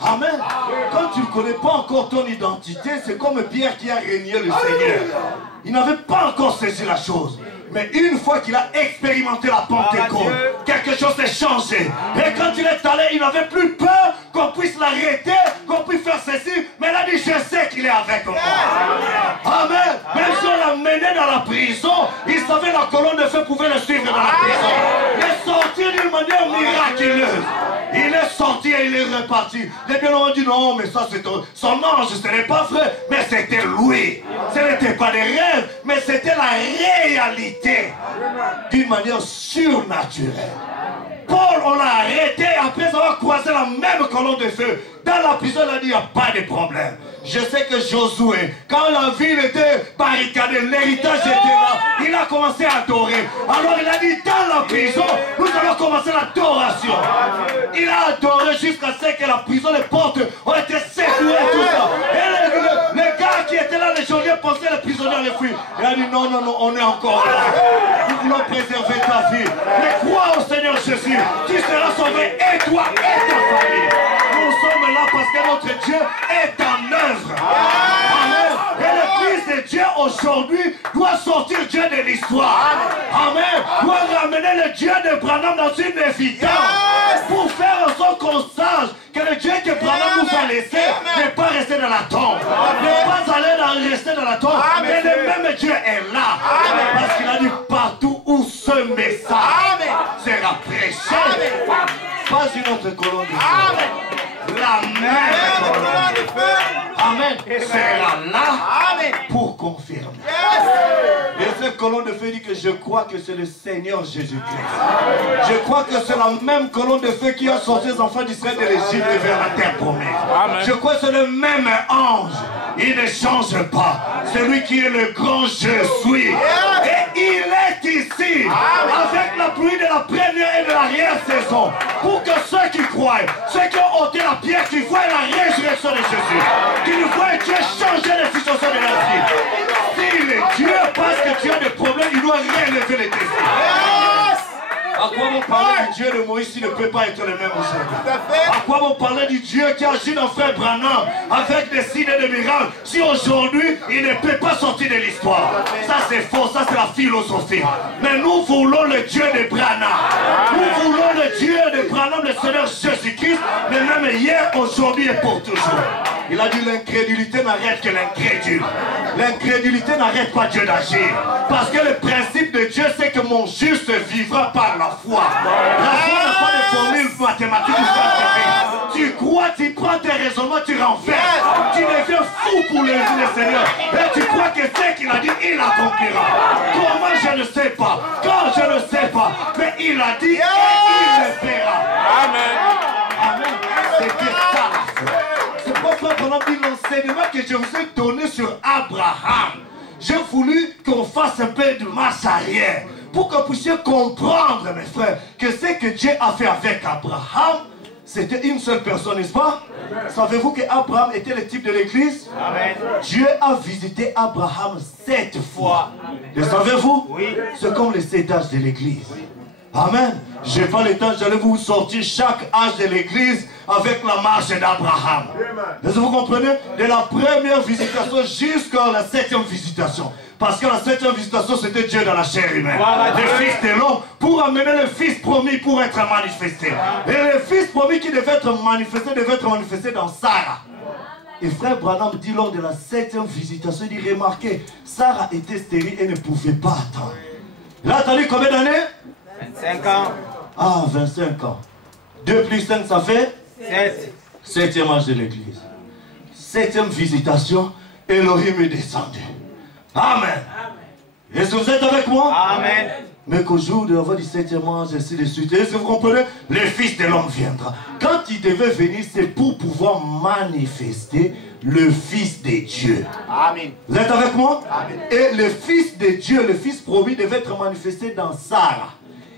Amen. Quand tu ne connais pas encore ton identité, c'est comme Pierre qui a régné le Seigneur. Il n'avait pas encore saisi la chose. Mais une fois qu'il a expérimenté la Pentecôte, quelque chose s'est changé. Et quand il est allé, il n'avait plus peur qu'on puisse l'arrêter, qu'on puisse faire ceci. Mais il a dit, je sais qu'il est avec moi. Amen. Même si on l'a mené dans la prison, il savait la colonne de feu pouvait le suivre dans la prison. Il est sorti d'une manière miraculeuse. Il est sorti et il est reparti. Les bien ont dit non, mais ça c'est son ange, ce n'est pas vrai, mais c'était lui. Ce n'était pas des rêves, mais c'était la réalité d'une manière surnaturelle. Paul, on l'a arrêté après avoir croisé la même colonne de feu. Dans la prison, il a dit, il n'y a pas de problème. Je sais que Josué, quand la ville était barricadée, l'héritage était là, il a commencé à adorer. Alors il a dit, dans la prison, nous allons commencer l'adoration. Il a adoré jusqu'à ce que la prison, les portes ont été secouées, tout ça. Et les gars qui étaient là, les geôliers pensaient les prisonniers allaient fuir. Il a dit, non, non, non, on est encore là. Nous voulons préserver ta vie. Mais crois au Seigneur Jésus. Tu seras sauvé, et toi et ta famille. Nous sommes là parce que notre Dieu est en œuvre. Amen. Et le Fils de Dieu aujourd'hui doit sortir Dieu de l'histoire. Amen. Doit ramener le Dieu de Branham dans une évidence. Pour faire en sorte qu'on sache que le Dieu que Branham nous a laissé n'est pas resté dans la tombe. N'est pas allé rester dans la tombe. Mais le même Dieu est là. Parce qu'il a dit partout où ce message sera prêché. Pas une autre colonne de feu. La même colonne de feu. Amen. Sera là pour confirmer. Et cette colonne de feu dit que je crois que c'est le Seigneur Jésus-Christ. Je crois que c'est la même colonne de feu qui a sorti les enfants d'Israël de l'Égypte vers la terre promise. Je crois que c'est le même ange. Il ne change pas. Celui qui est le grand je suis. Et il est ici. Avec la pluie de la première et de l'arrière-saison. Pour que ceux qui croient, ceux qui ont ôté la pierre, qui voient la résurrection de Jésus, qui nous voient Dieu changer les situations de leur vie. Si le Dieu pense que tu as des problèmes, il doit relever les défis. À quoi vous parlez du Dieu de Moïse s'il ne peut pas être le même aujourd'hui? À quoi vous parlez du Dieu qui agit dans Frère Branham avec des signes et des miracles si aujourd'hui il ne peut pas sortir de l'histoire? Ça c'est faux, ça c'est la philosophie. Mais nous voulons le Dieu de Branham. Nous voulons le Dieu de Branham, le Seigneur Jésus-Christ, mais même hier, aujourd'hui et pour toujours. Il a dit l'incrédulité n'arrête que l'incrédule. L'incrédulité n'arrête pas Dieu d'agir. Parce que le principe de Dieu, c'est que mon juste vivra par la foi. La foi n'a pas de formule mathématique ou scientifique. Tu crois, tu prends tes raisonnements, tu renverses. Tu deviens fou pour le Seigneur. Et tu crois que ce qu'il a dit, il accomplira. Comment, je ne sais pas. Quand, je ne sais pas. Mais il a dit et il le fera. Amen. Amen. C'était ça la foi. C'est pourquoi pendant l'enseignement que je vous ai donné sur Abraham, j'ai voulu qu'on fasse un peu de marche arrière pour que vous puissiez comprendre, mes frères, que ce que Dieu a fait avec Abraham, c'était une seule personne, n'est-ce pas? Savez-vous qu'Abraham était le type de l'église? Dieu a visité Abraham 7 fois. Le savez-vous? Oui. C'est comme les 7 âges de l'église. Amen. Je n'ai pas le temps, j'allais vous sortir chaque âge de l'église avec la marche d'Abraham. Est-ce que vous comprenez? De la première visitation jusqu'à la 7e visitation. Parce que la 7e visitation, c'était Dieu dans la chair humaine. Le Fils de l'homme pour amener le Fils promis pour être manifesté. Et le Fils promis qui devait être manifesté dans Sarah. Et frère Branham dit lors de la 7e visitation, il dit, remarquez, Sarah était stérile et ne pouvait pas attendre. Il a attendu combien d'années? 25 ans. Ah, 25 ans. 2 plus 5, ça fait 7. 7e âge de l'église. 7e visitation, Elohim est descendu. Amen. Est-ce que vous êtes avec moi? Amen. Mais qu'au jour de l'avoir du 7e âge, ainsi de suite, est-ce que vous comprenez? Le Fils de l'homme viendra. Quand il devait venir, c'est pour pouvoir manifester le Fils de Dieu. Amen. Vous êtes avec moi? Amen. Et le Fils de Dieu, le Fils promis, devait être manifesté dans Sarah.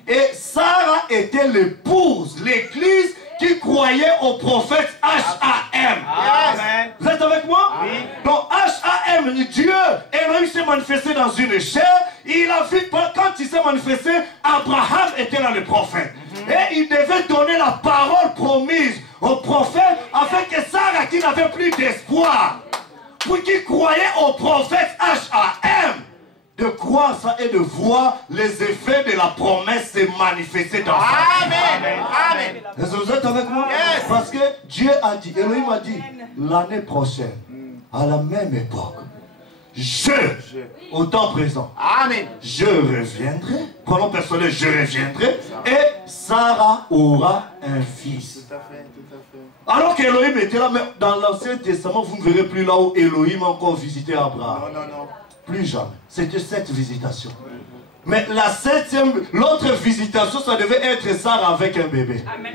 Et Sarah était l'épouse, l'église qui croyait au prophète H.A.M. Amen. Vous êtes avec moi? Oui. Donc H.A.M, Dieu, Elohim s'est manifesté dans une chair. Il a vu, quand il s'est manifesté, Abraham était là le prophète. Et il devait donner la parole promise au prophète afin que Sarah, qui n'avait plus d'espoir, pour qui croyait au prophète H.A.M, de croire ça et de voir les effets de la promesse se manifester dans sa vie. Amen. Amen. Est-ce que vous êtes avec moi? Yes. Parce que Dieu a dit, Elohim a dit, l'année prochaine, à la même époque, au temps présent, Amen, je reviendrai, pronom personnel, je reviendrai, et Sarah aura un fils. Tout à fait, tout à fait. Alors qu'Elohim était là, mais dans l'Ancien Testament, vous ne verrez plus là où Elohim a encore visité Abraham. Non, non, non. Plus jamais. C'était cette visitation. Mais la 7e, l'autre visitation, ça devait être Sarah avec un bébé. Amen.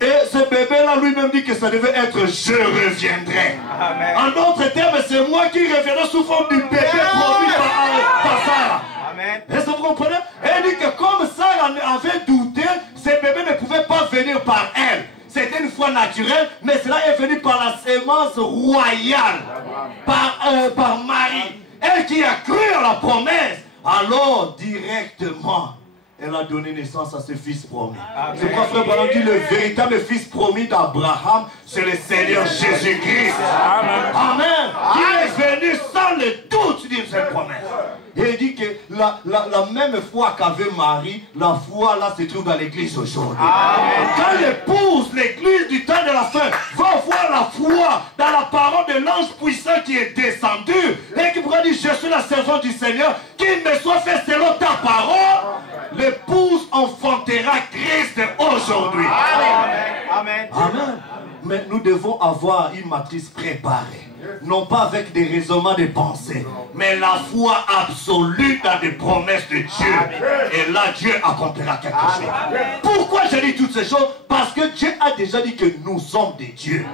Et ce bébé-là lui-même dit que ça devait être je reviendrai. Amen. En d'autres termes, c'est moi qui reviendrai sous forme du bébé produit par Sarah. Amen. Est-ce que vous comprenez? Elle dit que comme Sarah avait douté, ce bébé ne pouvait pas venir par elle. C'était une foi naturelle, mais cela est venu par la sémence royale, par Marie. Elle qui a cru à la promesse, alors directement, elle a donné naissance à ce fils promis. C'est pourquoi frère Branham dit le véritable fils promis d'Abraham, c'est le Seigneur Jésus-Christ. Amen. Il est venu sans le doute d'une cette promesse. Et il dit que la même foi qu'avait Marie, la foi là se trouve dans l'église aujourd'hui. Quand l'épouse, l'église du temps de la fin, va voir la foi dans la parole de l'ange puissant qui est descendu et qui pourra dire je suis la servante du Seigneur, qu'il me soit fait selon ta parole, l'épouse enfantera Christ aujourd'hui. Amen. Amen. Mais nous devons avoir une matrice préparée. Non pas avec des raisonnements de pensée, mais la foi absolue dans des promesses de Dieu. Et là, Dieu accomplira quelque chose. Pourquoi je dis toutes ces choses? Parce que Dieu a déjà dit que nous sommes des dieux.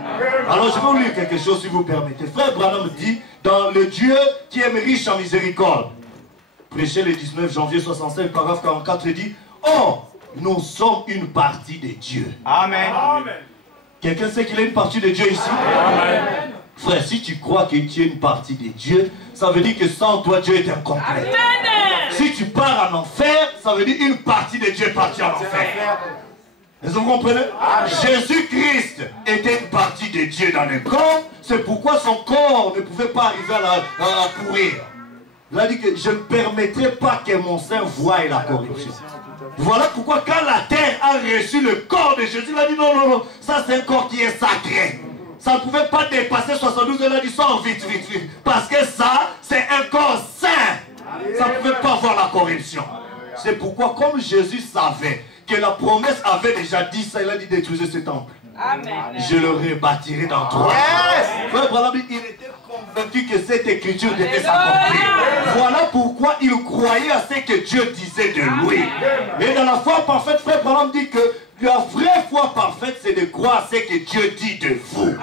Alors, je vais vous lire quelque chose si vous permettez. Frère Branham dit, dans le Dieu qui est riche en miséricorde, prêché le 19 janvier 65, paragraphe 44, il dit, oh, nous sommes une partie de Dieu. Amen. Quelqu'un sait qu'il est une partie de Dieu ici? Amen. Frère, si tu crois que tu es une partie de Dieu, ça veut dire que sans toi, Dieu est incomplet. Amen. Si tu pars en enfer, ça veut dire une partie de Dieu est partie en enfer. Est-ce que vous comprenez? Jésus-Christ était une partie de Dieu dans le corps. C'est pourquoi son corps ne pouvait pas arriver à pourrir. Il a dit que je ne permettrai pas que mon sein voie la corruption. Voilà pourquoi quand la terre a reçu le corps de Jésus, il a dit non, non, non, ça c'est un corps qui est sacré. Ça ne pouvait pas dépasser 72, il a dit sors vite, vite, vite. Parce que ça, c'est un corps saint. Ça ne pouvait pas voir la corruption. C'est pourquoi comme Jésus savait que la promesse avait déjà dit ça, il a dit détruisez ce temple. Amen. Je le rebâtirai dans 3 jours. Frère Branham, il était convaincu que cette écriture devait s'accomplir. Voilà pourquoi il croyait à ce que Dieu disait de lui. Et dans la foi parfaite, frère Branham dit que la vraie foi parfaite, c'est de croire à ce que Dieu dit de vous.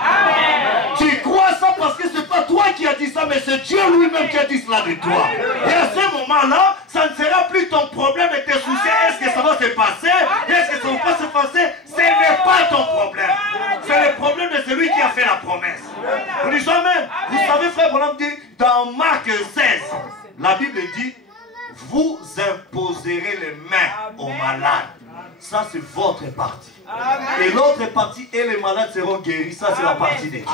Tu crois ça parce que c'est pas toi qui as dit ça, mais c'est Dieu lui-même qui a dit cela de toi. Et à ce moment-là, ça ne sera plus ton problème de te soucier. Est-ce que ça va se passer? Est-ce que ça ne va pas se passer? Ce n'est pas ton problème. C'est le problème de celui qui a fait la promesse. Vous dites Amen. Vous savez, frère Branham dit dans Marc 16, la Bible dit, vous imposerez les mains aux malades. Ça, c'est votre partie. Et l'autre partie, et les malades seront guéris. Ça, c'est la partie des dieux.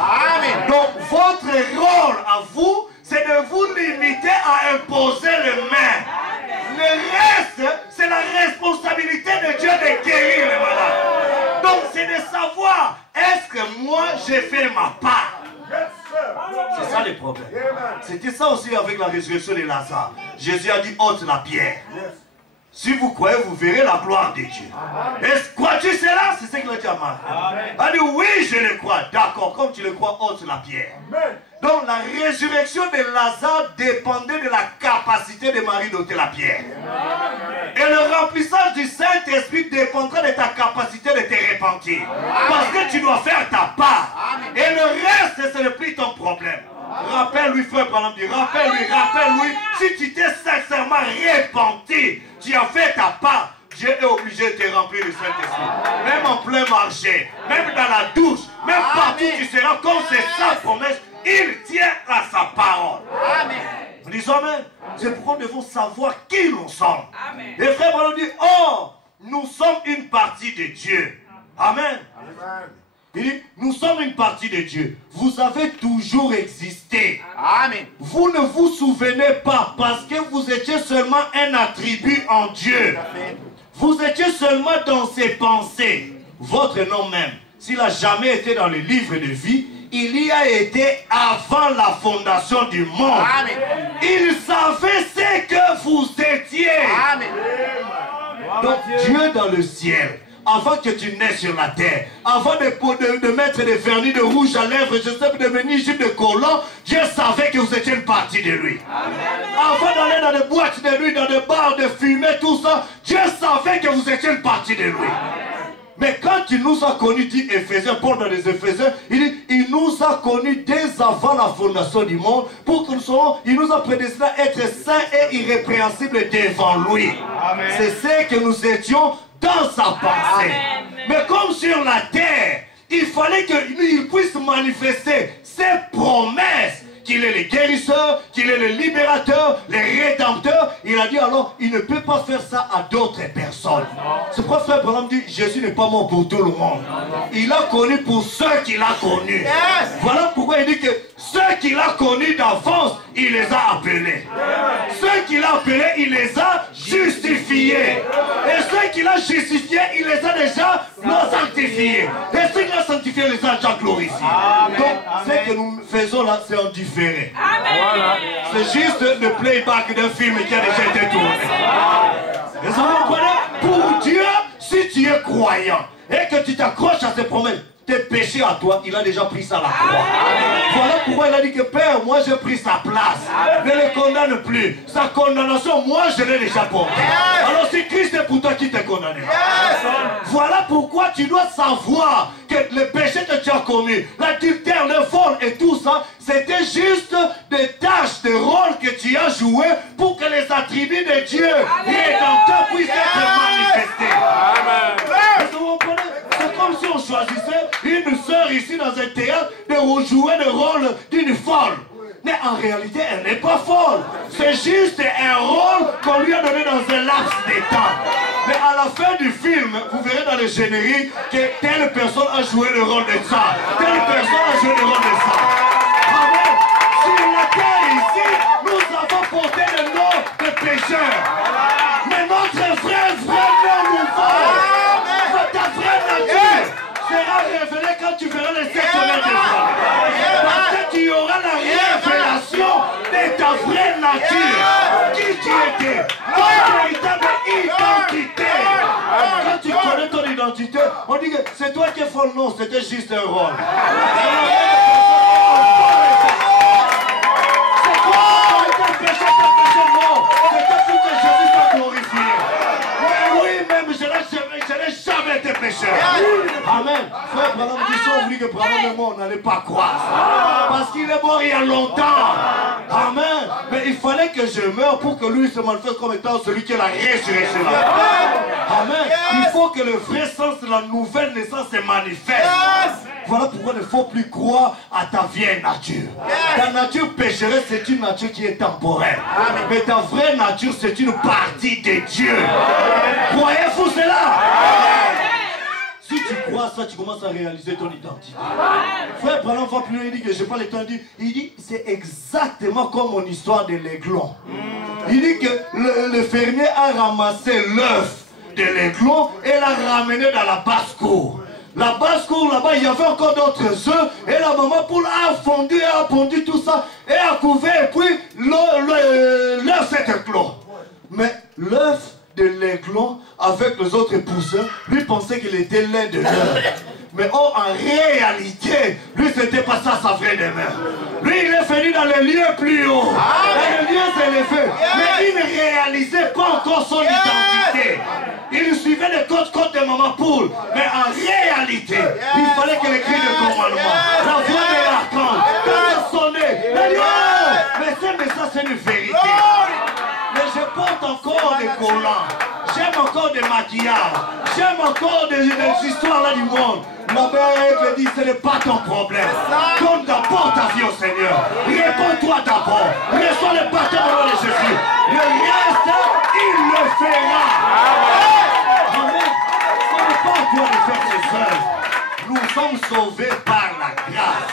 Donc, votre rôle à vous, c'est de vous limiter à imposer les mains. Le reste, c'est la responsabilité de Dieu de guérir les malades. Donc, c'est de savoir, est-ce que moi, j'ai fait ma part? C'est ça le problème. C'était ça aussi avec la résurrection de Lazare. Jésus a dit, ôte la pierre. Si vous croyez, vous verrez la gloire de Dieu. Est-ce crois-tu cela? C'est ce qu'il a dit à Marc. Il a dit oui, je le crois. D'accord, comme tu le crois, ôte la pierre. Donc la résurrection de Lazare dépendait de la capacité de Marie d'ôter la pierre. Et le remplissage du Saint-Esprit dépendra de ta capacité de te repentir. Parce que tu dois faire ta part. Et le reste, ce n'est plus ton problème. Rappelle-lui, frère Branham dit, rappelle-lui, si tu t'es sincèrement repenti, tu as fait ta part, Dieu est obligé de te remplir le Saint-Esprit. Même en plein marché, même dans la douche, même partout tu seras, comme c'est sa promesse, il tient à sa parole. Nous disons Amen. C'est pourquoi nous devons savoir qui nous sommes. Et frère Branham dit, oh, nous sommes une partie de Dieu. Amen. Il dit, nous sommes une partie de Dieu. Vous avez toujours existé. Amen. Vous ne vous souvenez pas parce que vous étiez seulement un attribut en Dieu. Vous étiez seulement dans ses pensées. Votre nom même, s'il n'a jamais été dans le livre de vie, il y a été avant la fondation du monde. Amen. Il savait ce que vous étiez. Amen. Donc Dieu dans le ciel, avant que tu naisses sur la terre, avant de mettre des vernis de rouge à lèvres, je sais, de venir de collant, Dieu savait que vous étiez une partie de lui. Avant d'aller dans des boîtes de nuit, dans des bars de fumée, tout ça, Dieu savait que vous étiez une partie de lui. Mais quand il nous a connus, dit Éphésiens, Paul dans les Éphésiens, il dit, il nous a connus dès avant la fondation du monde, pour que nous soyons, il nous a prédestinés à être saints et irrépréhensibles devant lui. C'est ce que nous étions dans sa pensée. Mais comme sur la terre, il fallait qu'il puisse manifester ses promesses qu'il est le guérisseur, qu'il est le libérateur, le rédempteur. Il a dit alors, il ne peut pas faire ça à d'autres personnes. C'est pourquoi frère Branham dit, Jésus n'est pas mort pour tout le monde. Il a connu pour ceux qu'il a connus. Voilà pourquoi il dit que ceux qu'il a connus d'avance, il les a appelés. Ceux qu'il a appelés, il les a justifiés. Et ceux qu'il a justifiés, il les a déjà sanctifiés. Et ceux qu'il a sanctifiés, il les a déjà glorifiés. Donc, ce que nous faisons là, c'est en différé. C'est juste le playback d'un film qui a déjà été tourné. Et ça, vous comprenez? Pour Dieu, si tu es croyant et que tu t'accroches à ses promesses, tes péchés à toi, il a déjà pris ça à la croix. Voilà pourquoi il a dit que Père, moi j'ai pris sa place. Ne le condamne plus. Sa condamnation, moi je l'ai déjà portée. Alors c'est Christ est pour toi qui t'a condamné. Voilà pourquoi tu dois savoir que le péché que tu as commis, l'adultère, le vol et tout ça, c'était juste des tâches, des rôles que tu as joués pour que les attributs de Dieu rédempteur puissent être manifestés. Vous comprenez? C'est comme si on choisissait une sœur ici dans un théâtre de jouer le rôle d'une folle. Mais en réalité, elle n'est pas folle. C'est juste un rôle qu'on lui a donné dans un laps de temps. Mais à la fin du film, vous verrez dans le générique que telle personne a joué le rôle de ça. Telle personne a joué le rôle de ça. Amen. Sur la terre ici, nous avons porté le nom de pécheurs. Mais notre vrai nom nouveau, ta vraie nature sera révélée quand tu verras les sectionnaires des hommes. Parce que tu auras la révélation de ta vraie nature. Qui tu étais, ta véritable identité. Quand tu connais ton identité, on dit que c'est toi qui es folle. Non, c'était juste un rôle. C'est toi qui as péché, non. C'était pour que Jésus soit glorifié. Mais oui, même je n'ai jamais été pécheur. Amen. Frère Branham dit ça, on dit que Branham et moi, on n'allait pas croire. Parce qu'il est mort il y a longtemps. Amen. Mais il fallait que je meure pour que lui se manifeste comme étant celui qui est la résurrection. Amen. Il faut que le vrai sens de la nouvelle naissance se manifeste. Voilà pourquoi il ne faut plus croire à ta vieille nature. Ta nature pécheresse, c'est une nature qui est temporaire. Mais ta vraie nature, c'est une partie de Dieu. Croyez-vous cela? Si tu crois ça, tu commences à réaliser ton identité. Frère Branham va plus loin, il dit que je n'ai pas le temps de dire. Il dit, c'est exactement comme mon histoire de l'aiglon. Il dit que le fermier a ramassé l'œuf de l'aiglon et l'a ramené dans la basse-cour. La basse-cour, là-bas, il y avait encore d'autres œufs. Et la maman poule a fondu tout ça. Et a couvert. Et puis, l'œuf s'est éclos. Mais l'œuf de l'aiglon, avec les autres poussins, lui pensait qu'il était l'un de leurs. Mais oh, en réalité, lui, c'était pas ça sa vraie demeure. Lui, il est venu dans les lieux plus hauts. Dans les lieux élevés. Mais il ne réalisait pas encore son identité. Il suivait les côtes de maman poule. Mais en réalité, il fallait que les cris de commandement, la voix de l'archange, quand ça sonnait, il a dit, oh, mais ça, c'est une vérité. Mais je porte encore des collants. J'aime encore des maquillages. J'aime encore des histoires là du monde. Ma mère me dit, ce n'est pas ton problème. Donne d'abord ta vie au Seigneur. Réponds-toi d'abord. Reçois le baptême au nom de Jésus. Le reste, il le fera. Amen. Ce n'est pas à toi de faire tes œuvres. Nous sommes sauvés par la grâce.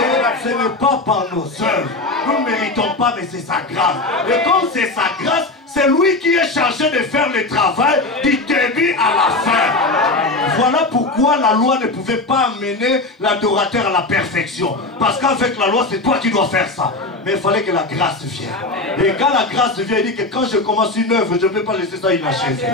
Et ce n'est pas par nos œuvres. Nous ne méritons pas, mais c'est sa grâce. Et comme c'est sa grâce, c'est lui qui est chargé de faire le travail du début à la fin. Voilà pourquoi la loi ne pouvait pas amener l'adorateur à la perfection. Parce qu'avec la loi, c'est toi qui dois faire ça. Mais il fallait que la grâce vienne. Et quand la grâce vient, il dit que quand je commence une œuvre, je ne peux pas laisser ça inachevée.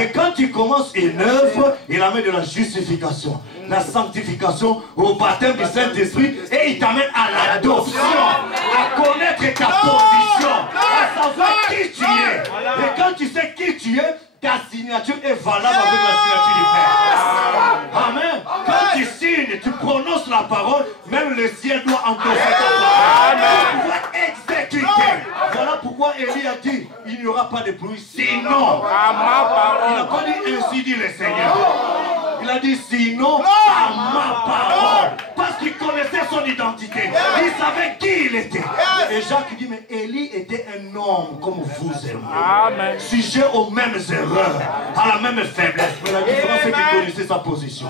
Et quand tu commences une œuvre, il amène de la justification, la sanctification, au baptême du Saint-Esprit, et il t'amène à l'adoption, à connaître ta position, à savoir qui tu es. Et quand tu sais qui tu es, ta signature est valable avec la signature du Père. Amen. Quand tu signes, tu prononces la parole, même le ciel doit endosser ta parole. Tu dois exécuter. Voilà pourquoi Élie a dit, il n'y aura pas de pluie, sinon. Il n'a pas dit ainsi dit le Seigneur. Il a dit sinon à ma parole. Parce qu'il connaissait son identité. Il savait qui il était. Et Jacques dit, mais Élie était un homme comme vous et moi. Sujet aux mêmes erreurs, à la même faiblesse. Mais la différence, c'est qu'il connaissait sa position.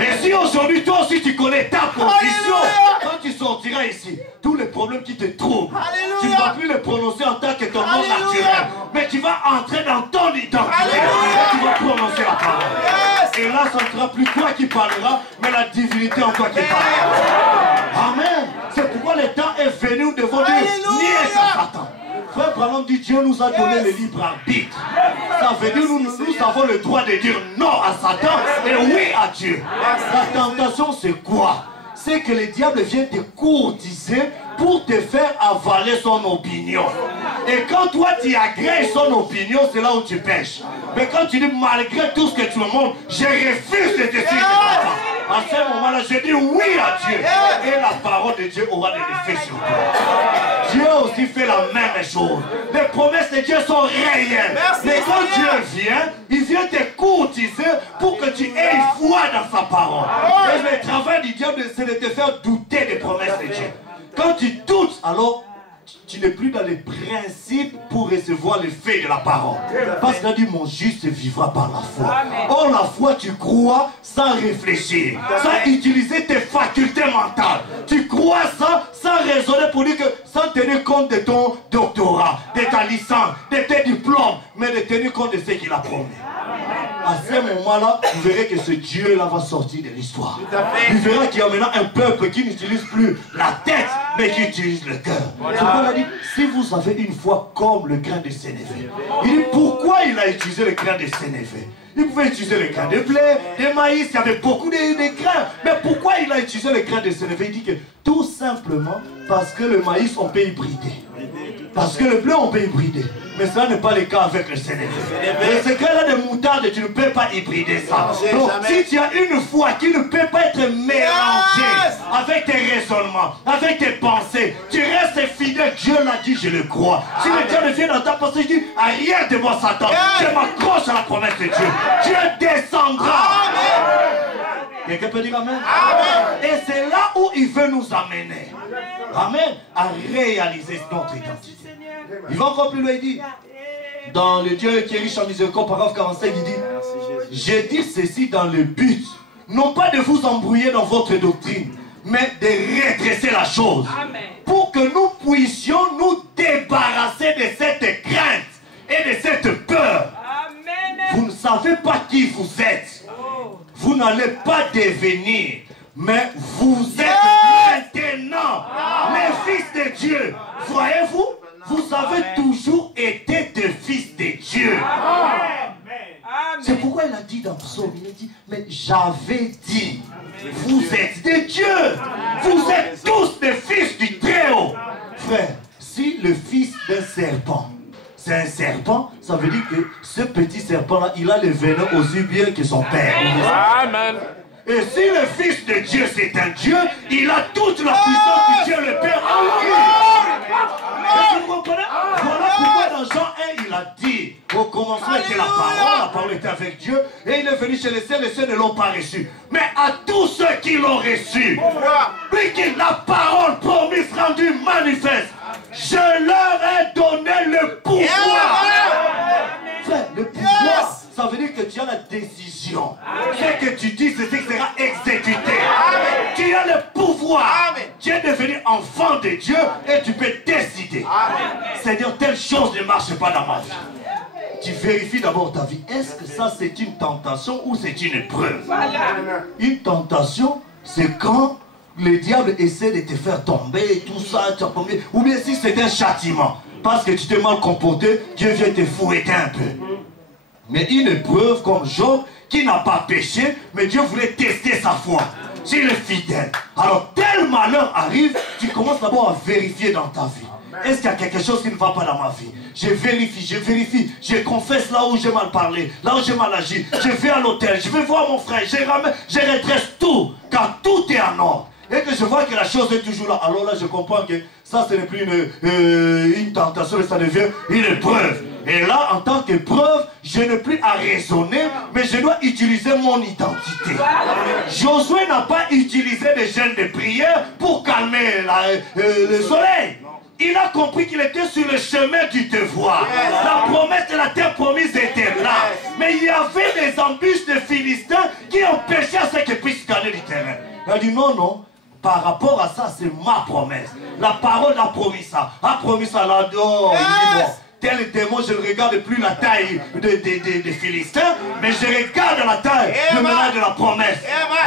Et si aujourd'hui, toi aussi, tu connais ta position, quand tu sortiras ici, tous les problèmes qui te troublent, tu ne vas plus les prononcer en tant que ton nom naturel. Mais tu vas entrer dans ton identité. Et tu vas prononcer la parole. Et là, ça ne sera plus toi qui parlera, mais la divinité en toi qui parlera. Amen. C'est pourquoi le temps est venu, nous devons dire nier à Satan. Frère Branham dit, Dieu nous a donné le libre arbitre. Ça veut dire nous avons le droit de dire non à Satan et oui à Dieu. La tentation, c'est quoi? C'est que le diable vient te courtiser pour te faire avaler son opinion. Et quand toi tu agrèges son opinion, c'est là où tu pêches. Mais quand tu dis malgré tout ce que tu me montres, je refuse de te suivre. À ce moment-là, je dis oui à Dieu. Et la parole de Dieu aura des effets sur toi. Dieu aussi fait la même chose. Les promesses de Dieu sont réelles. Mais quand Dieu vient, il vient te courtiser pour que tu aies foi dans sa parole. Et le travail du diable, c'est de te faire douter des promesses de Dieu. Quand tu doutes, alors tu n'es plus dans les principes pour recevoir l'effet de la parole. Parce qu'il a dit, mon juste vivra par la foi. Or, la foi, tu crois sans réfléchir, sans utiliser tes facultés mentales. Tu crois ça sans raisonner pour dire que, sans tenir compte de ton doctorat, de ta licence, de tes diplômes, mais de tenir compte de ce qu'il a promis. À ce moment-là, vous verrez que ce Dieu-là va sortir de l'histoire. Vous verrez qu'il y a maintenant un peuple qui n'utilise plus la tête, mais qui utilise le cœur. C'est pourquoi il a dit, si vous avez une foi comme le grain de sénévé. Il dit, pourquoi il a utilisé le grain de sénévé? Il pouvait utiliser le grain de blé, de maïs, il y avait beaucoup de grains. Mais pourquoi il a utilisé le grain de sénévé? Il dit que tout simplement parce que le maïs, on peut hybrider. Parce que le blé, on peut hybrider. Mais ça n'est pas le cas avec le sénévé. Le secret là de moutarde, tu ne peux pas hybrider ça. Donc, si tu as une foi qui ne peut pas être mélangée avec tes raisonnements, avec tes pensées, tu restes fidèle. Dieu l'a dit, je le crois. Si le diable vient dans ta pensée, je dis, arrière de moi, Satan. Je m'accroche à la promesse de Dieu. Dieu descendra. Quelqu'un peut dire amen? Amen. Et c'est là où il veut nous amener. Amen. À réaliser notre identité. Il va encore plus loin, il dit, dans le Dieu qui est riche en miséricorde, paragraphe 45, il dit, j'ai dit ceci dans le but, non pas de vous embrouiller dans votre doctrine, mais de redresser la chose. Amen. Pour que nous puissions nous débarrasser de cette crainte et de cette peur. Amen. Vous ne savez pas qui vous êtes. Vous n'allez pas devenir, mais vous êtes maintenant les fils de Dieu. Voyez-vous, vous avez toujours été des fils de Dieu. C'est pourquoi il a dit dans Psaume, il a dit, mais j'avais dit, vous êtes des dieux. Vous êtes tous des fils du Très-Haut. Frère, si le fils d'un serpent, c'est un serpent, ça veut dire que ce petit serpent-là, il a le venin aussi bien que son père. Amen. Et si le Fils de Dieu, c'est un Dieu, il a toute la puissance du Dieu le Père en lui. Est-ce que vous comprenez? Voilà pourquoi dans Jean 1, il a dit, au commencement était la parole était avec Dieu, et il est venu chez les cieux ne l'ont pas reçu. Mais à tous ceux qui l'ont reçu, puis que la parole promise rendue manifeste, je leur ai donné le pouvoir. Frère, le pouvoir, ça veut dire que tu as la décision. Ce que tu dis, c'est ce qui sera exécuté. Tu as le pouvoir. Tu es devenu enfant de Dieu et tu peux décider. C'est-à-dire, telle chose ne marche pas dans ma vie. Tu vérifies d'abord ta vie. Est-ce que ça c'est une tentation ou c'est une épreuve? Une tentation, c'est quand le diable essaie de te faire tomber et tout ça, tu as tombé. Ou bien si c'est un châtiment, parce que tu t'es mal comporté, Dieu vient te fouetter un peu. Mais une épreuve comme Job, qui n'a pas péché, mais Dieu voulait tester sa foi. S'il est fidèle. Alors tel malheur arrive, tu commences d'abord à vérifier dans ta vie. Est-ce qu'il y a quelque chose qui ne va pas dans ma vie? Je vérifie, je confesse là où j'ai mal parlé, là où j'ai mal agi. Je vais à l'hôtel, je vais voir mon frère, je redresse tout, car tout est en ordre. Et que je vois que la chose est toujours là. Alors là, je comprends que ça, ce n'est plus une tentation, mais ça devient une épreuve. Et là, en tant que preuve, je n'ai plus à raisonner, mais je dois utiliser mon identité. Josué n'a pas utilisé des jeûnes de prière pour calmer le soleil. Il a compris qu'il était sur le chemin du devoir. La promesse de la terre promise était là. Mais il y avait des embûches de Philistins qui empêchaient à ce qu'ils puissent gagner du terrain. Il a dit non, non. Par rapport à ça, c'est ma promesse. La parole a promis ça. A promis ça là. Oh, tel démon, je ne regarde plus la taille des Philistins, mais je regarde la taille du ménage de la promesse.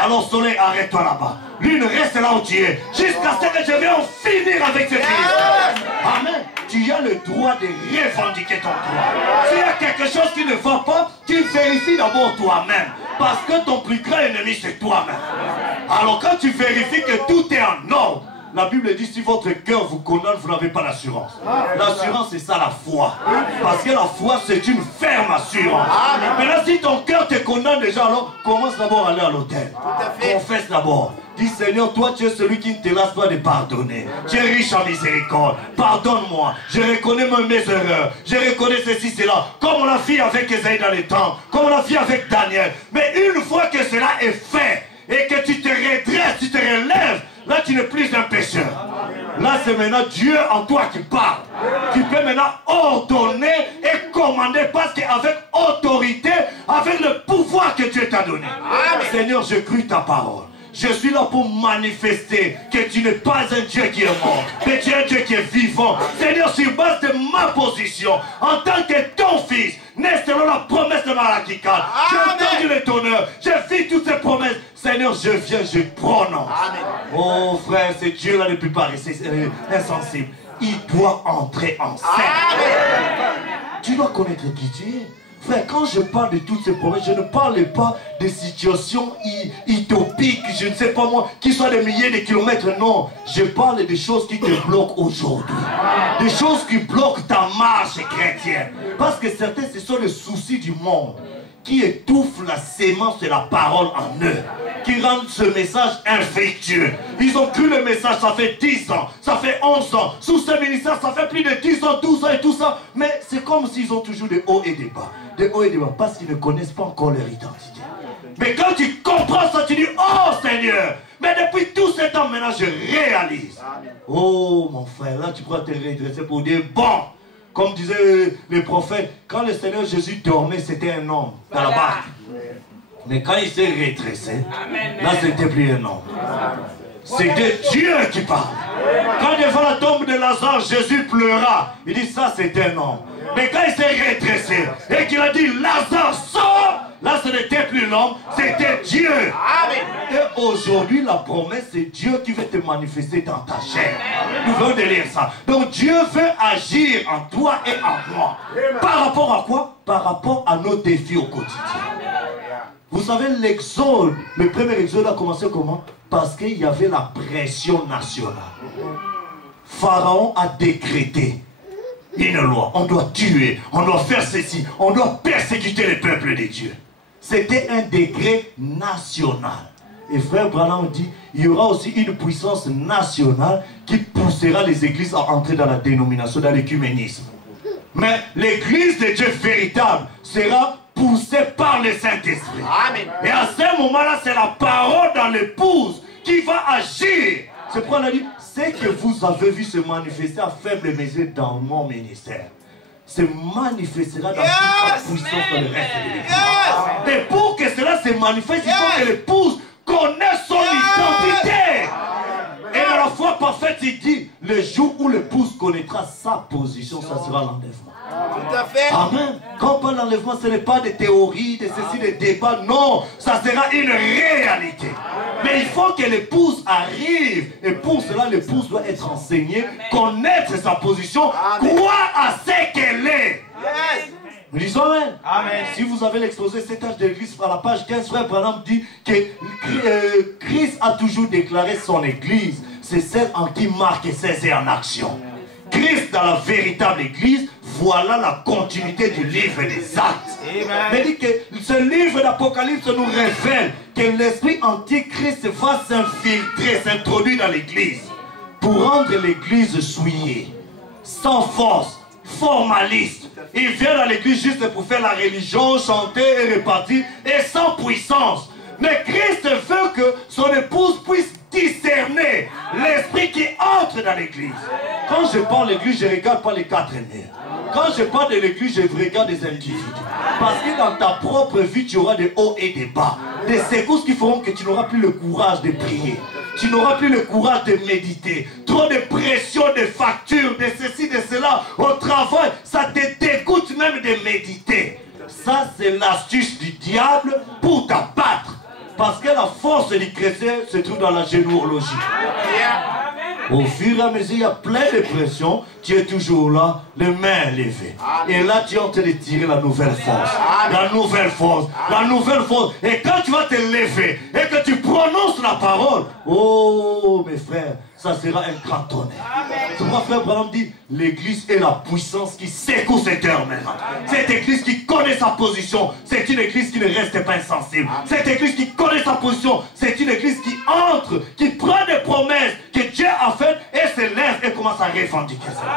Alors soleil, arrête-toi là-bas. Lune, reste là où tu es, jusqu'à ce que je vienne en finir avec ces Philistins. Amen. Tu as le droit de revendiquer ton droit. S'il y a quelque chose qui ne va pas, tu vérifies d'abord toi-même. Parce que ton plus grand ennemi, c'est toi-même. Alors quand tu vérifies que tout est en ordre, la Bible dit, si votre cœur vous condamne, vous n'avez pas l'assurance. L'assurance, c'est ça la foi. Parce que la foi, c'est une ferme assurance. Maintenant, si ton cœur te condamne déjà, alors commence d'abord à aller à l'autel. Confesse d'abord. Dis, Seigneur, toi, tu es celui qui ne te lasse pas de pardonner. Tu es riche en miséricorde. Pardonne-moi. Je reconnais mes erreurs. Je reconnais ceci, cela. Comme on l'a fait avec Esaïe dans les temps. Comme on l'a fait avec Daniel. Mais une fois que cela est fait, et que tu te redresses, tu te relèves, là tu n'es plus un pécheur. Là c'est maintenant Dieu en toi qui parle. Tu peux maintenant ordonner et commander parce qu'avec autorité, avec le pouvoir que Dieu t'a donné. Seigneur, je crie ta parole. Je suis là pour manifester que tu n'es pas un Dieu qui est mort, mais tu es un Dieu qui est vivant. Seigneur, sur base de ma position, en tant que ton fils, né selon la promesse de Malachi 4, j'ai entendu le tonnerre, j'ai vu toutes ces promesses. Seigneur, je viens, je prononce. Oh frère, ce Dieu-là ne peut pas rester insensible. Il doit entrer en scène. Tu dois connaître qui tu es. Frère, quand je parle de toutes ces promesses, je ne parle pas de situations utopiques, je ne sais pas moi, qui soient des milliers de kilomètres, non. Je parle des choses qui te bloquent aujourd'hui. Des choses qui bloquent ta marche chrétienne. Parce que certains, ce sont les soucis du monde qui étouffent la sémence de la parole en eux, qui rendent ce message infructueux. Ils ont cru le message, ça fait 10 ans, ça fait 11 ans. Sous ce ministère, ça fait plus de 10 ans, 12 ans et tout ça. Mais c'est comme s'ils ont toujours des hauts et des bas. Des hauts et des bas, parce qu'ils ne connaissent pas encore leur identité. Mais quand tu comprends ça, tu dis, oh Seigneur, mais depuis tout ce temps, maintenant je réalise. Oh mon frère, là tu pourras te redresser pour dire, bon, comme disait le prophète, quand le Seigneur Jésus dormait, c'était un homme dans la barque. Mais quand il s'est redressé, là c'était plus un homme. C'était Dieu qui parle. Quand devant la tombe de Lazare, Jésus pleura. Il dit, ça c'est un homme. Mais quand il s'est redressé et qu'il a dit, Lazare sort, là ce n'était plus l'homme, c'était Dieu. Et aujourd'hui la promesse, c'est Dieu qui veut te manifester dans ta chair. Nous venons de lire ça. Donc Dieu veut agir en toi et en moi. Par rapport à quoi? Par rapport à nos défis au quotidien. Vous savez, l'exode, le premier exode a commencé comment? Parce qu'il y avait la pression nationale. Pharaon a décrété une loi. On doit tuer, on doit faire ceci, on doit persécuter les peuples de Dieu. C'était un décret national. Et frère Branham dit, il y aura aussi une puissance nationale qui poussera les églises à entrer dans la dénomination, dans l'écuménisme. Mais l'église de Dieu véritable sera poussée par le Saint-Esprit. Et à ce moment-là, c'est la parole dans l'épouse qui va agir. C'est pourquoi on a dit, ce que vous avez vu se manifester à faible mesure dans mon ministère, se manifestera dans toute sa puissance dans le reste de l'église. Mais pour que cela se manifeste, il faut que l'épouse connaisse son identité. Et dans la foi parfaite, il dit, le jour où l'épouse connaîtra sa position, ça sera l'enlèvement. Tout à fait. Amen. Quand on parle d'enlèvement, ce n'est pas des théories, de ceci, des débats. Non, ça sera une réalité. Mais il faut que l'épouse arrive. Et pour cela, l'épouse doit être enseignée, connaître sa position, croire à ce qu'elle est. Nous disons amen. Amen. Si vous avez l'exposé cet âge de l'église par la page 15, frère Branham dit que Christ a toujours déclaré son église. C'est celle en qui Marc est en action. Christ dans la véritable église, voilà la continuité du livre des actes. Mais dit que ce livre d'Apocalypse nous révèle que l'esprit antichrist va s'infiltrer, s'introduire dans l'église pour rendre l'église souillée, sans force, formaliste. Il vient dans l'église juste pour faire la religion, chanter et repartir, et sans puissance. Mais Christ veut que son épouse puisse discerner l'esprit qui entre dans l'église. Quand je parle de l'église, je ne regarde pas les quatre murs. Quand je parle de l'église, je regarde des individus. Parce que dans ta propre vie, tu auras des hauts et des bas. Des secousses qui feront que tu n'auras plus le courage de prier. Tu n'auras plus le courage de méditer. Trop de pression, de factures, de ceci, de cela. Au travail, ça te dégoûte même de méditer. Ça, c'est l'astuce du diable pour t'abattre. Parce que la force du chrétien se trouve dans la généalogie. Au fur et à mesure, il y a plein de pressions. Tu es toujours là, les mains levées. Et là, tu es en train de tirer la nouvelle force. La nouvelle force. La nouvelle force. Et quand tu vas te lever et que tu prononces la parole, oh mes frères, ça sera un grand tonnerre. C'est pourquoi frère Branham dit, l'église est la puissance qui secoue cette terre maintenant. Cette église qui connaît sa position, c'est une église qui ne reste pas insensible. Cette église qui connaît sa position, c'est une église qui entre, qui prend des promesses que Dieu a faites et se lève et commence à revendiquer ça.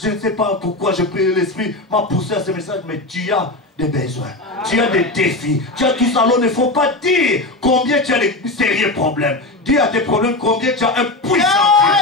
Je ne sais pas pourquoi je prie, l'esprit m'a poussé à ce message, mais tu as des besoins, tu as des défis, tu as tout ça. Alors il ne faut pas dire combien tu as de sérieux problèmes. Dis à tes problèmes combien tu as un puissant Dieu.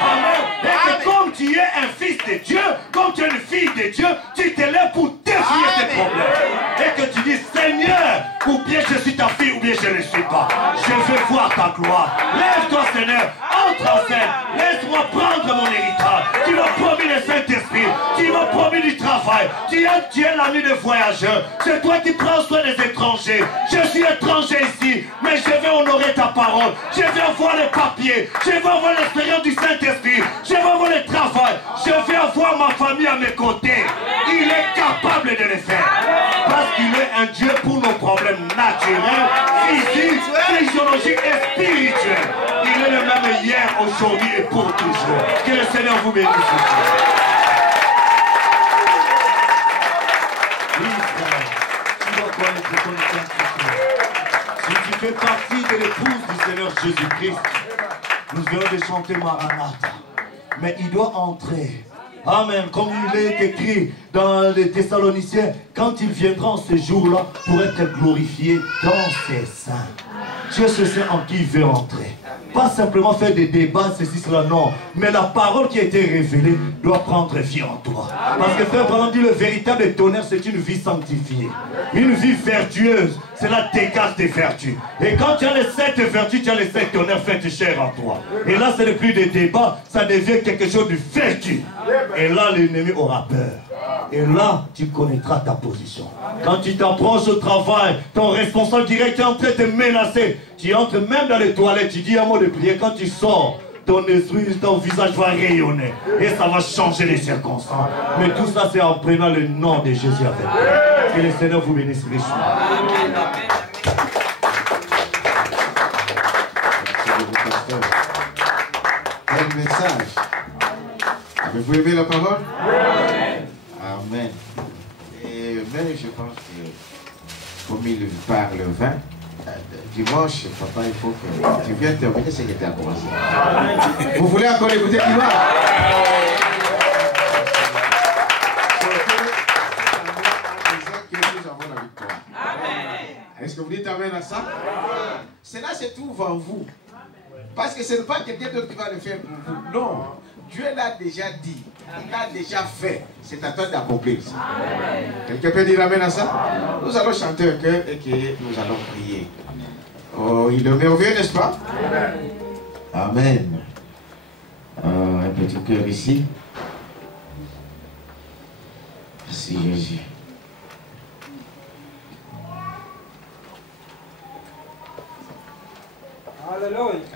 Amen. Et que comme tu es un fils de Dieu, comme tu es une fille de Dieu, tu te lèves pour défier tes problèmes. Et que tu dis, Seigneur, ou bien je suis ta fille, ou bien je ne le suis pas. Je veux voir ta gloire. Lève-toi, Seigneur, entre en scène. Laisse-moi prendre mon héritage. Tu m'as promis le Saint-Esprit. Tu m'as promis du travail. Tu es l'ami des voyageurs. C'est toi qui prends soin des étrangers. Je suis étranger ici, mais je vais honorer ta parole. Je vais avoir les papiers. Je vais avoir l'expérience du Saint-Esprit. Je vais avoir le travail. Je vais avoir ma famille à mes côtés. Il est capable de le faire. Parce qu'il est un Dieu pour nos problèmes naturels, physiques, physiologiques et spirituels. Il est le même hier, aujourd'hui et pour toujours. Que le Seigneur vous bénisse. Oui, frère, tu dois connaître ton identité. Si tu fais partie de l'épouse du Seigneur Jésus-Christ, nous venons de chanter Maranatha. Mais il doit entrer. Amen. Comme il est écrit dans les Thessaloniciens, quand il viendra en ce jour-là pour être glorifié dans ses saints. Dieu se sait en qui il veut entrer. Pas simplement faire des débats, ceci, cela, non. Mais la parole qui a été révélée doit prendre vie en toi. Parce que frère Branham dit, le véritable tonnerre, c'est une vie sanctifiée. Une vie vertueuse, cela dégage des vertus. Et quand tu as les 7 vertus, tu as les 7 tonnerres faites chair en toi. Et là, ce n'est plus des débats, ça devient quelque chose de vertu. Et là, l'ennemi aura peur. Et là, tu connaîtras ta position. Quand tu t'approches au travail, ton responsable direct est en train de te menacer. Tu entres même dans les toilettes, tu dis un mot de prière. Quand tu sors, ton esprit, ton visage va rayonner. Et ça va changer les circonstances. Mais tout ça, c'est en prenant le nom de Jésus avec. Que le Seigneur vous bénisse richement. Quel message. Avez-vous aimé la parole? Amen. Et même je pense que, comme il parle le vin, dimanche, papa, il faut que tu viennes terminer ce qui était à commencer. Vous voulez encore écouter dimanche? Est-ce que vous dites amen à ça? Cela se trouve en vous. Parce que ce n'est pas quelqu'un d'autre qui va le faire pour vous. Non. Dieu l'a déjà dit. Il l'a déjà fait. C'est à toi d'accomplir ça. Quelqu'un peut dire amen à ça? Nous allons chanter un chœur et que nous allons prier. Oh, il est merveilleux, n'est-ce pas? Amen. Un petit cœur ici. Merci Jésus.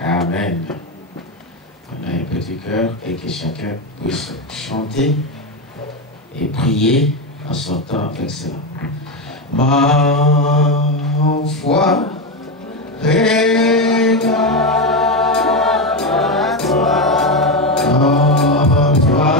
Amen. On a un petit cœur et que chacun puisse chanter et prier en sortant avec cela. Ma foi regarde à toi, en toi,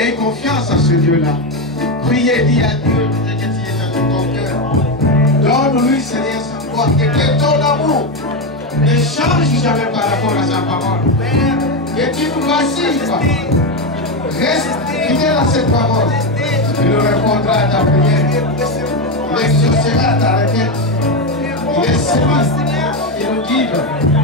Aie confiance à ce Dieu-là. Priez, dis à Dieu que tu es dans tout ton cœur. Donne-lui, Seigneur, sa foi. Et que ton amour ne change jamais par rapport à sa parole. Et tu ne vacilles pas. Reste fidèle à cette parole. Il répondra à ta prière. Il exaucera ta requête. Il est celui qui nous guide